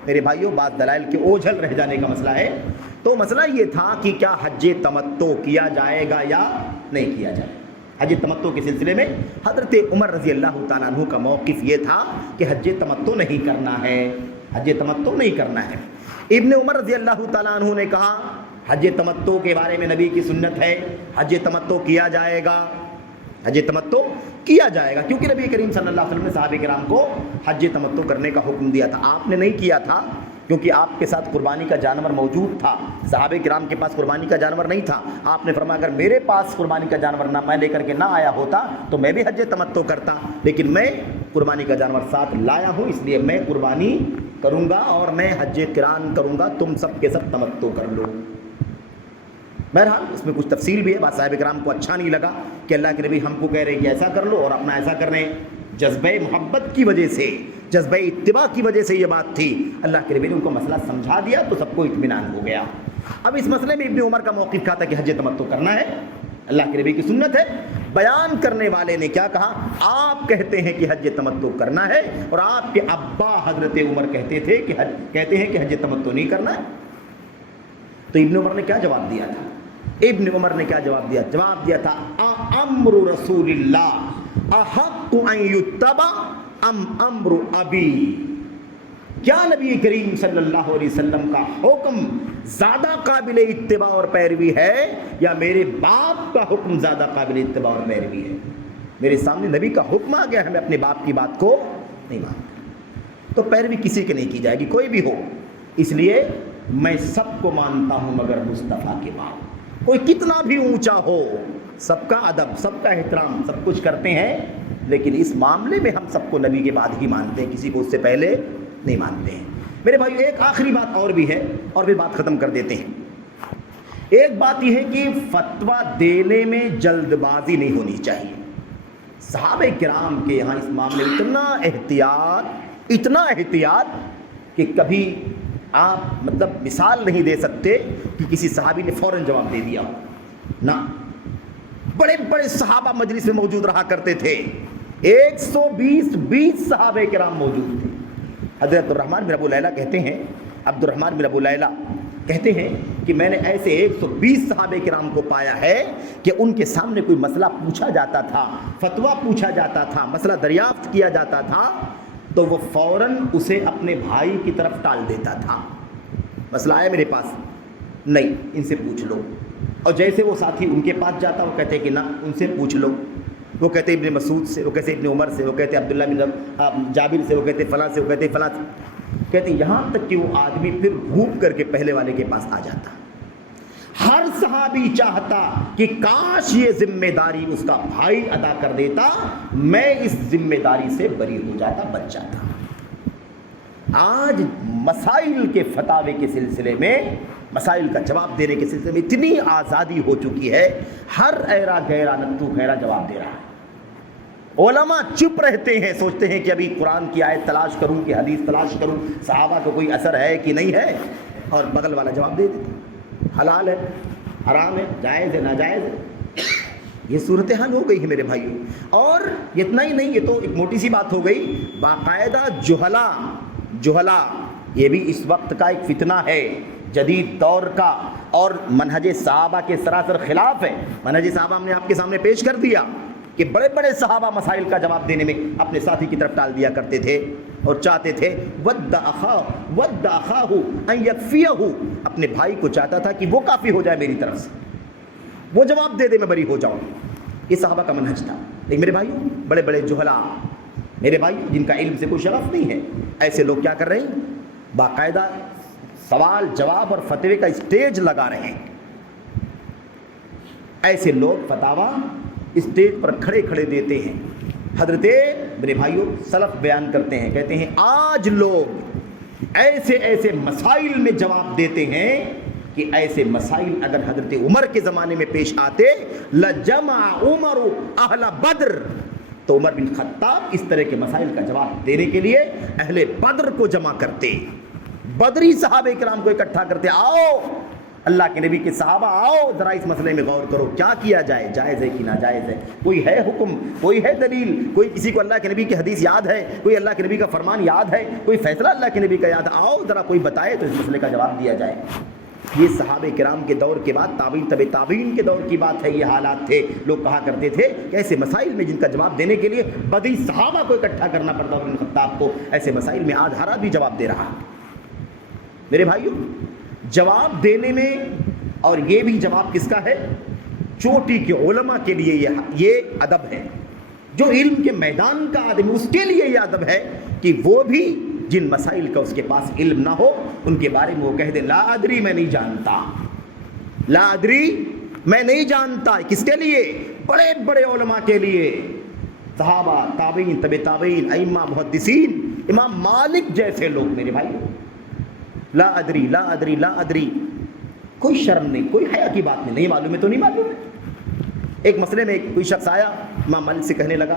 میرے بھائیوں بعض دلائل کے اوجھل رہ جانے کا مسئلہ ہے. تو مسئلہ یہ تھا کہ کیا حج تمتع کیا جائے گا یا نہیں کیا جائے. حج تمتع کے سلسلے میں حضرت عمر رضی اللہ تعالیٰ عنہ کا موقف یہ تھا کہ حج تمتع نہیں کرنا ہے، حج تمتع نہیں کرنا ہے. ابن عمر رضی اللہ تعالیٰ عنہ نے کہا حج تمتع کے بارے میں نبی کی سنت ہے، حج تمتع کیا جائے گا، حج تمتع کیا جائے گا، کیونکہ نبی کریم صلی اللہ علیہ وسلم نے صحابہ کرام کو حج تمتع کرنے کا حکم دیا تھا. آپ نے نہیں کیا تھا کیونکہ آپ کے ساتھ قربانی کا جانور موجود تھا، صحابہ کرام کے پاس قربانی کا جانور نہیں تھا. آپ نے فرمایا اگر میرے پاس قربانی کا جانور نہ میں لے کر کے نہ آیا ہوتا تو میں بھی حج تمتع کرتا، لیکن میں قربانی کا جانور ساتھ لایا ہوں، اس لیے میں قربانی کروں گا اور میں حج قران کروں گا، تم سب کے سب تمتع کر لو. بہرحال اس میں کچھ تفصیل بھی ہے. بعض صحابہ کرام کو اچھا نہیں لگا کہ اللہ کے نبی ہم کو کہہ رہے ہیں کہ ایسا کر لو اور اپنا ایسا کر رہے ہیں. جذبہ محبت کی وجہ سے، جذبہ اتباع کی وجہ سے یہ بات تھی. اللہ کے نبی نے ان کو مسئلہ سمجھا دیا تو سب کو اطمینان ہو گیا. اب اس مسئلے میں ابن عمر کا موقف کیا تھا کہ حج تمتع کرنا ہے، اللہ کے نبی کی سنت ہے. بیان کرنے والے نے کیا کہا؟ آپ کہتے ہیں کہ حج تمتع کرنا ہے اور آپ کے ابا حضرت عمر کہتے ہیں کہ حج تمتع نہیں کرنا ہے. تو ابن عمر نے کیا جواب دیا تھا؟ ابن عمر نے کیا جواب دیا؟ جواب دیا تھا امر رسول اللہ احق ان یتبع ام امر ابی. کیا نبی کریم صلی اللہ علیہ وسلم کا حکم زیادہ قابل اتباع اور پیروی ہے یا میرے باپ کا حکم زیادہ قابل اتباع اور پیروی ہے؟ میرے سامنے نبی کا حکم آ گیا ہے، میں اپنے باپ کی بات کو نہیں مانتا تو پیروی کسی کی نہیں کی جائے گی، کوئی بھی ہو. اس لیے میں سب کو مانتا ہوں مگر مصطفیٰ کے بعد. کوئی کتنا بھی اونچا ہو، سب کا ادب، سب کا احترام، سب کچھ کرتے ہیں، لیکن اس معاملے میں ہم سب کو نبی کے بعد ہی مانتے ہیں، کسی کو اس سے پہلے نہیں مانتے ہیں. میرے بھائی ایک آخری بات اور بھی ہے اور پھر بات ختم کر دیتے ہیں. ایک بات یہ ہے کہ فتویٰ دینے میں جلد بازی نہیں ہونی چاہیے. صحابہ کرام کے یہاں اس معاملے میں اتنا احتیاط کہ کبھی آپ مثال نہیں دے سکتے کہ کسی صحابی نے فوراً جواب دے دیا نہ. بڑے بڑے صحابہ مجلس میں موجود رہا کرتے تھے، 120 صحابہ کرام موجود تھے. حضرت عبدالرحمن بن ابو لیلہ کہتے ہیں کہ میں نے ایسے 120 صحابہ کرام کو پایا ہے کہ ان کے سامنے کوئی مسئلہ پوچھا جاتا تھا، فتویٰ پوچھا جاتا تھا، مسئلہ دریافت کیا جاتا تھا تو وہ فوراً اسے اپنے بھائی کی طرف ٹال دیتا تھا. مسئلہ آیا میرے پاس، نہیں ان سے پوچھ لو. اور جیسے وہ ساتھی ان کے پاس جاتا وہ کہتے کہ نہ ان سے پوچھ لو. وہ کہتے ابن مسعود سے، وہ کہتے ابن عمر سے، وہ کہتے عبداللہ بن جابر سے، وہ کہتے فلاں سے، وہ کہتے فلاں سے، کہتے یہاں تک کہ وہ آدمی پھر گھوم کر کے پہلے والے کے پاس آ جاتا. ہر صحابی چاہتا کہ کاش یہ ذمہ داری اس کا بھائی ادا کر دیتا، میں اس ذمہ داری سے بری ہو جاتا، بچ جاتا. آج مسائل کے فتاوے کے سلسلے میں، مسائل کا جواب دینے کے سلسلے میں اتنی آزادی ہو چکی ہے، ہر ایرا گہرا نتو گہرا جواب دے رہا ہے. علماء چپ رہتے ہیں، سوچتے ہیں کہ ابھی قرآن کی آیت تلاش کروں کہ حدیث تلاش کروں، صحابہ کو کوئی اثر ہے کہ نہیں ہے، اور بغل والا جواب دے دیتے حلال ہے، حرام ہے، جائز ہے، ناجائز ہے. یہ صورتحال ہو گئی ہے میرے بھائیوں. اور اتنا ہی نہیں، یہ تو ایک موٹی سی بات ہو گئی، باقاعدہ جہلا یہ بھی اس وقت کا ایک فتنہ ہے، جدید دور کا، اور منہج صحابہ کے سراسر خلاف ہے. منہج صحابہ ہم نے آپ کے سامنے پیش کر دیا کہ بڑے بڑے صحابہ مسائل کا جواب دینے میں اپنے ساتھی کی طرف ٹال دیا کرتے تھے اور چاہتے تھے ود اخاہ ان یکفیہ، اپنے بھائی کو چاہتا تھا کہ وہ کافی ہو جائے میری طرف سے، وہ جواب دے دے میں بری ہو جاؤں. یہ صحابہ کا منہج تھا. لیکن میرے بھائیوں بڑے بڑے جہلا، میرے بھائی جن کا علم سے کوئی شرف نہیں ہے، ایسے لوگ کیا کر رہے ہیں؟ باقاعدہ سوال جواب اور فتوے کا اسٹیج لگا رہے ہیں. ایسے لوگ فتاوا اسٹیج پر کھڑے کھڑے دیتے ہیں. حضرت میرے بھائیوں سلف بیان کرتے ہیں، کہتے ہیں آج لوگ ایسے ایسے مسائل میں جواب دیتے ہیں کہ ایسے مسائل اگر حضرت عمر کے زمانے میں پیش آتے لجمع عمر اہل بدر، تو عمر بن خطاب اس طرح کے مسائل کا جواب دینے کے لیے اہل بدر کو جمع کرتے، بدری صحابہ کرام کو اکٹھا کرتے، آؤ اللہ کے نبی کے صحابہ آؤ ذرا اس مسئلے میں غور کرو، کیا کیا جائے، جائز ہے کہ ناجائز ہے، کوئی ہے حکم، کوئی ہے دلیل، کوئی کسی کو اللہ کے نبی کی حدیث یاد ہے، کوئی اللہ کے نبی کا فرمان یاد ہے، کوئی فیصلہ اللہ کے نبی کا یاد ہے، آؤ ذرا کوئی بتائے تو اس مسئلے کا جواب دیا جائے۔ یہ صحابہ کرام کے دور کے بعد تابعین تبع تابعین کے دور کی بات ہے، یہ حالات تھے، لوگ کہا کرتے تھے کہ ایسے مسائل میں جن کا جواب دینے کے لیے بدری صحابہ کو اکٹھا کرنا پڑتا عمر بن خطاب کو، ایسے مسائل میں آج ہر آدمی جواب دے رہا۔ میرے بھائیوں، جواب دینے میں، اور یہ بھی جواب کس کا ہے؟ چوٹی کے علماء کے لیے یہ ادب ہے، جو علم کے میدان کا آدمی اس کے لیے یہ ادب ہے کہ وہ بھی جن مسائل کا اس کے پاس علم نہ ہو ان کے بارے میں وہ کہہ دے لا ادری میں نہیں جانتا، لا ادری میں نہیں جانتا۔ کس کے لیے؟ بڑے بڑے علماء کے لیے، صحابہ، تابعین تبع تابعین، ائمہ، محدثین، امام مالک جیسے لوگ۔ میرے بھائی، لا ادری لا ادری لا ادری، کوئی شرم نہیں، کوئی حیا کی بات نہیں معلوم ہے تو نہیں معلوم ہے۔ ایک مسئلے میں کوئی شخص آیا امام مالک سے کہنے لگا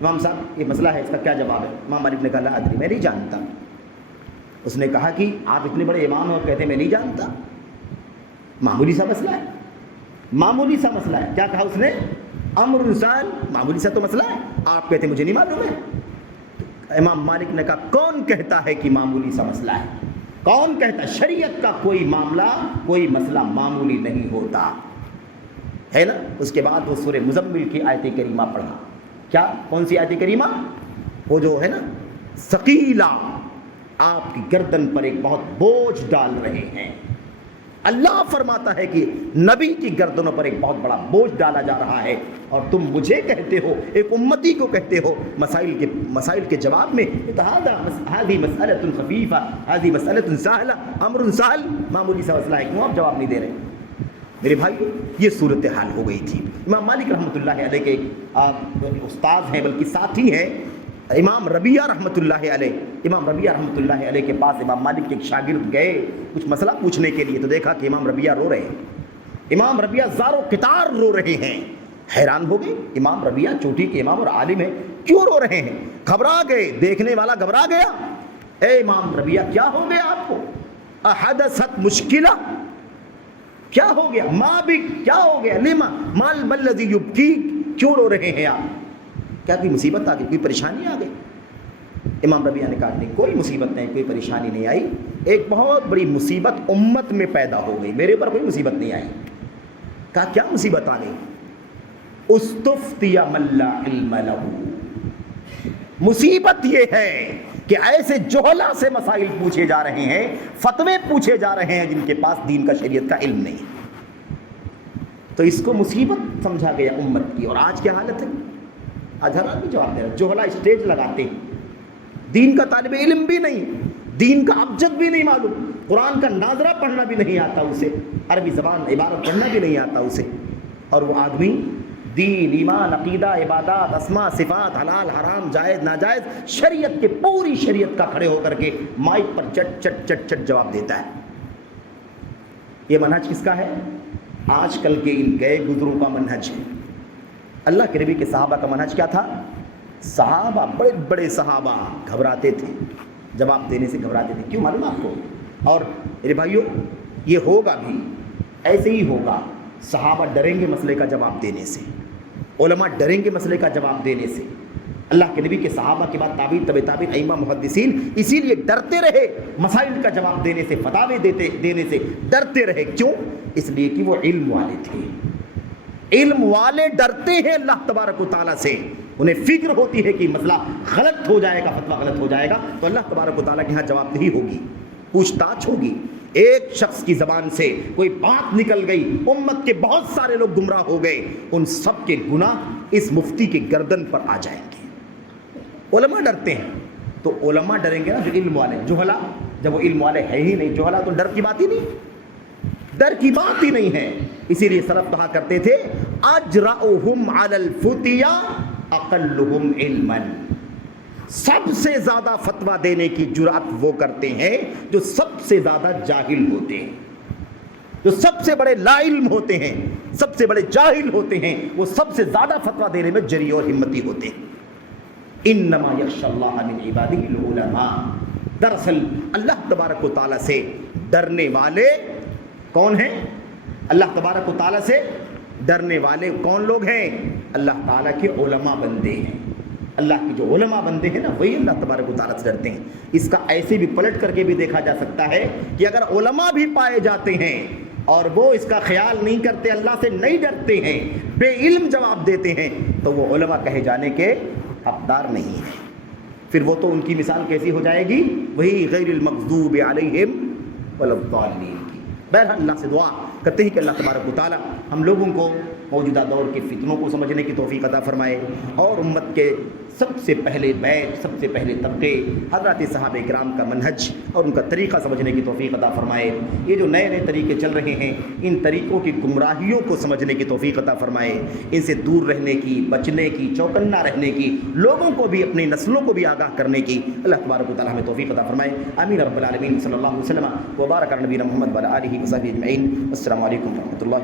امام صاحب یہ مسئلہ ہے، اس کا کیا جواب ہے؟ امام مالک نے کہا لا ادری میں نہیں جانتا۔ اس نے کہا کہ آپ اتنے بڑے امام اور کہتے ہیں میں نہیں جانتا، معمولی سا مسئلہ ہے، معمولی سا مسئلہ ہے۔ کیا کہا اس نے؟ امر سال، معمولی سا تو مسئلہ ہے، آپ کہتے ہیں مجھے نہیں معلوم ہے۔ امام مالک نے کہا کون کہتا ہے کہ معمولی سا مسئلہ ہے؟ کون کہتا؟ شریعت کا کوئی معاملہ، کوئی مسئلہ معمولی نہیں ہوتا ہے نا۔ اس کے بعد وہ سورہ مزمل کی آیت کریمہ پڑھا۔ کیا؟ کون سی آیت کریمہ؟ وہ جو ہے نا، ثقیلہ، آپ کی گردن پر ایک بہت بوجھ ڈال رہے ہیں۔ اللہ فرماتا ہے کہ نبی کی گردنوں پر ایک بہت بڑا بوجھ ڈالا جا رہا ہے، اور تم مجھے کہتے ہو، ایک امتی کو کہتے ہو مسائل کے جواب میں ہذه مسئلۃ خفیفہ، هذه مسئلۃ سہلہ، امر سہل، معمولی سا مسئلہ ہے، کیوں آپ جواب نہیں دے رہے؟ میرے بھائی، یہ صورتحال ہو گئی تھی۔ امام مالک رحمۃ اللہ علیہ کے استاد ہیں، بلکہ ساتھی ہیں، امام ربیعہ رحمۃ اللہ علیہ۔ امام ربیعہ رحمۃ اللہ علیہ کے پاس امام مالک کے ایک شاگرد گئے کچھ مسئلہ پوچھنے کے لیے، تو دیکھا کہ امام ربیعہ رو رہے ہیں، امام ربیعہ زار و قطار رو رہے ہیں۔ حیران ہو گئے، امام ربیعہ چوٹی کے امام اور عالم ہیں، کیوں رو رہے ہیں؟ گھبرا گئے، دیکھنے والا گھبرا گیا۔ اے امام ربیعہ کیا ہو گیا آپ کو؟ احدثت مشکلہ، کیا ہو گیا؟ ما بک، کیا ہو گیا؟ لما مال الذی یبکیک، کیوں رو رہے ہیں آپ؟ کیا کوئی مصیبت آ گئی، کوئی پریشانی آ گئی؟ امام ربیعہ نے کہا نہیں، کوئی مصیبت نہیں، کوئی پریشانی نہیں آئی، ایک بہت بڑی مصیبت امت میں پیدا ہو گئی، میرے اوپر کوئی مصیبت نہیں آئی۔ کہا کیا مصیبت آ گئی؟ استفتی من لا علم لہ، مصیبت یہ ہے کہ ایسے جہلا سے مسائل پوچھے جا رہے ہیں، فتوے پوچھے جا رہے ہیں جن کے پاس دین کا، شریعت کا علم نہیں۔ تو اس کو مصیبت سمجھا گیا امت کی۔ اور آج کیا حالت ہے؟ آج ہر آدمی جواب دے رہا ہے، جوہلا اسٹیج لگاتے ہیں، دین کا طالب علم بھی نہیں، دین کا ابجد بھی نہیں معلوم، قرآن کا ناظرہ پڑھنا بھی نہیں آتا اسے، عربی زبان عبارت پڑھنا بھی نہیں آتا اسے، اور وہ آدمی دین، ایمان، عقیدہ، عبادات، اسماء، صفات، حلال، حرام، جائز، ناجائز، شریعت کے پوری شریعت کا کھڑے ہو کر کے مائک پر چٹ چٹ چٹ چٹ جواب دیتا ہے۔ یہ منہج کس کا ہے؟ آج کل کے ان گئے گزروں کا منہج ہے۔ اللہ کے نبی کے صحابہ کا منہج کیا تھا؟ صحابہ، بڑے بڑے صحابہ گھبراتے تھے، جواب دینے سے گھبراتے تھے، کیوں معلوم آپ کو؟ اور میرے بھائیوں، یہ ہوگا بھی، ایسے ہی ہوگا، صحابہ ڈریں گے مسئلے کا جواب دینے سے، علماء ڈریں گے مسئلے کا جواب دینے سے، اللہ کے نبی کے صحابہ کے بعد تابعین تبع تابعین، ائمہ، محدثین اسی لیے ڈرتے رہے مسائل کا جواب دینے سے، فتاوے دینے سے ڈرتے رہے۔ کیوں؟ اس لیے کہ وہ علم والے تھے، علم والے ڈرتے ہیں اللہ تبارک و تعالیٰ سے، انہیں فکر ہوتی ہے کہ مسئلہ غلط ہو جائے گا، فتویٰ غلط ہو جائے گا تو اللہ تبارک و تعالیٰ کے یہاں جواب دہی ہوگی، پوچھ تاچھ ہوگی۔ ایک شخص کی زبان سے کوئی بات نکل گئی، امت کے بہت سارے لوگ گمراہ ہو گئے، ان سب کے گناہ اس مفتی کے گردن پر آ جائیں گے۔ علماء ڈرتے ہیں تو علماء ڈریں گے نا، جو علم والے، جہلا جب وہ علم والے ہے ہی نہیں، جہلا تو ڈر کی بات ہی نہیں، ڈر کی بات ہی نہیں ہے۔ اسی لیے سلف کہا کرتے تھے اجرؤہم علی الفتیا اقلہم علما، سب سے زیادہ فتویٰ دینے کی جرأت وہ کرتے ہیں جو سب سے زیادہ جاہل ہوتے ہیں، جو سب سے بڑے لا علم ہوتے ہیں، سب سے بڑے جاہل ہوتے ہیں، وہ سب سے زیادہ فتویٰ دینے میں جری اور ہمتی ہوتے ہیں۔ انما یخشی اللہ من عبادہ العلماء، دراصل اللہ تبارک و تعالیٰ سے ڈرنے والے کون ہیں؟ اللہ تبارک و تعالیٰ سے ڈرنے والے کون لوگ ہیں؟ اللہ تعالیٰ کے علماء بندے ہیں۔ اللہ کے جو علماء بندے ہیں نا، وہی اللہ تبارک و تعالیٰ سے ڈرتے ہیں۔ اس کا ایسے بھی پلٹ کر کے بھی دیکھا جا سکتا ہے کہ اگر علماء بھی پائے جاتے ہیں اور وہ اس کا خیال نہیں کرتے، اللہ سے نہیں ڈرتے ہیں، بے علم جواب دیتے ہیں، تو وہ علماء کہے جانے کے حقدار نہیں ہیں۔ پھر وہ تو ان کی مثال کیسی ہو جائے گی؟ وہی غیر المغضوب علیہم ولا الضالین کی۔ بہرحال اللہ سے دعا کرتے ہیں کہ اللہ تبارک و تعالیٰ ہم لوگوں کو موجودہ دور کے فتنوں کو سمجھنے کی توفیق عطا فرمائے، اور امت کے سب سے پہلے بیچ، سب سے پہلے طبقے حضرات صحابہ کرام کا منہج اور ان کا طریقہ سمجھنے کی توفیق عطا فرمائے۔ یہ جو نئے نئے طریقے چل رہے ہیں، ان طریقوں کی گمراہیوں کو سمجھنے کی توفیق عطا فرمائے، ان سے دور رہنے کی، بچنے کی، چوکنا رہنے کی، لوگوں کو بھی، اپنی نسلوں کو بھی آگاہ کرنے کی اللہ تبارک و تعالیٰ ہمیں توفیق عطا فرمائے۔ آمین رب العالمین۔ صلی اللہ علیہ وسلم وبارک علی نبینا محمد وعلی آلہ وصحبہ اجمعین۔ السلام علیکم ورحمۃ اللہ۔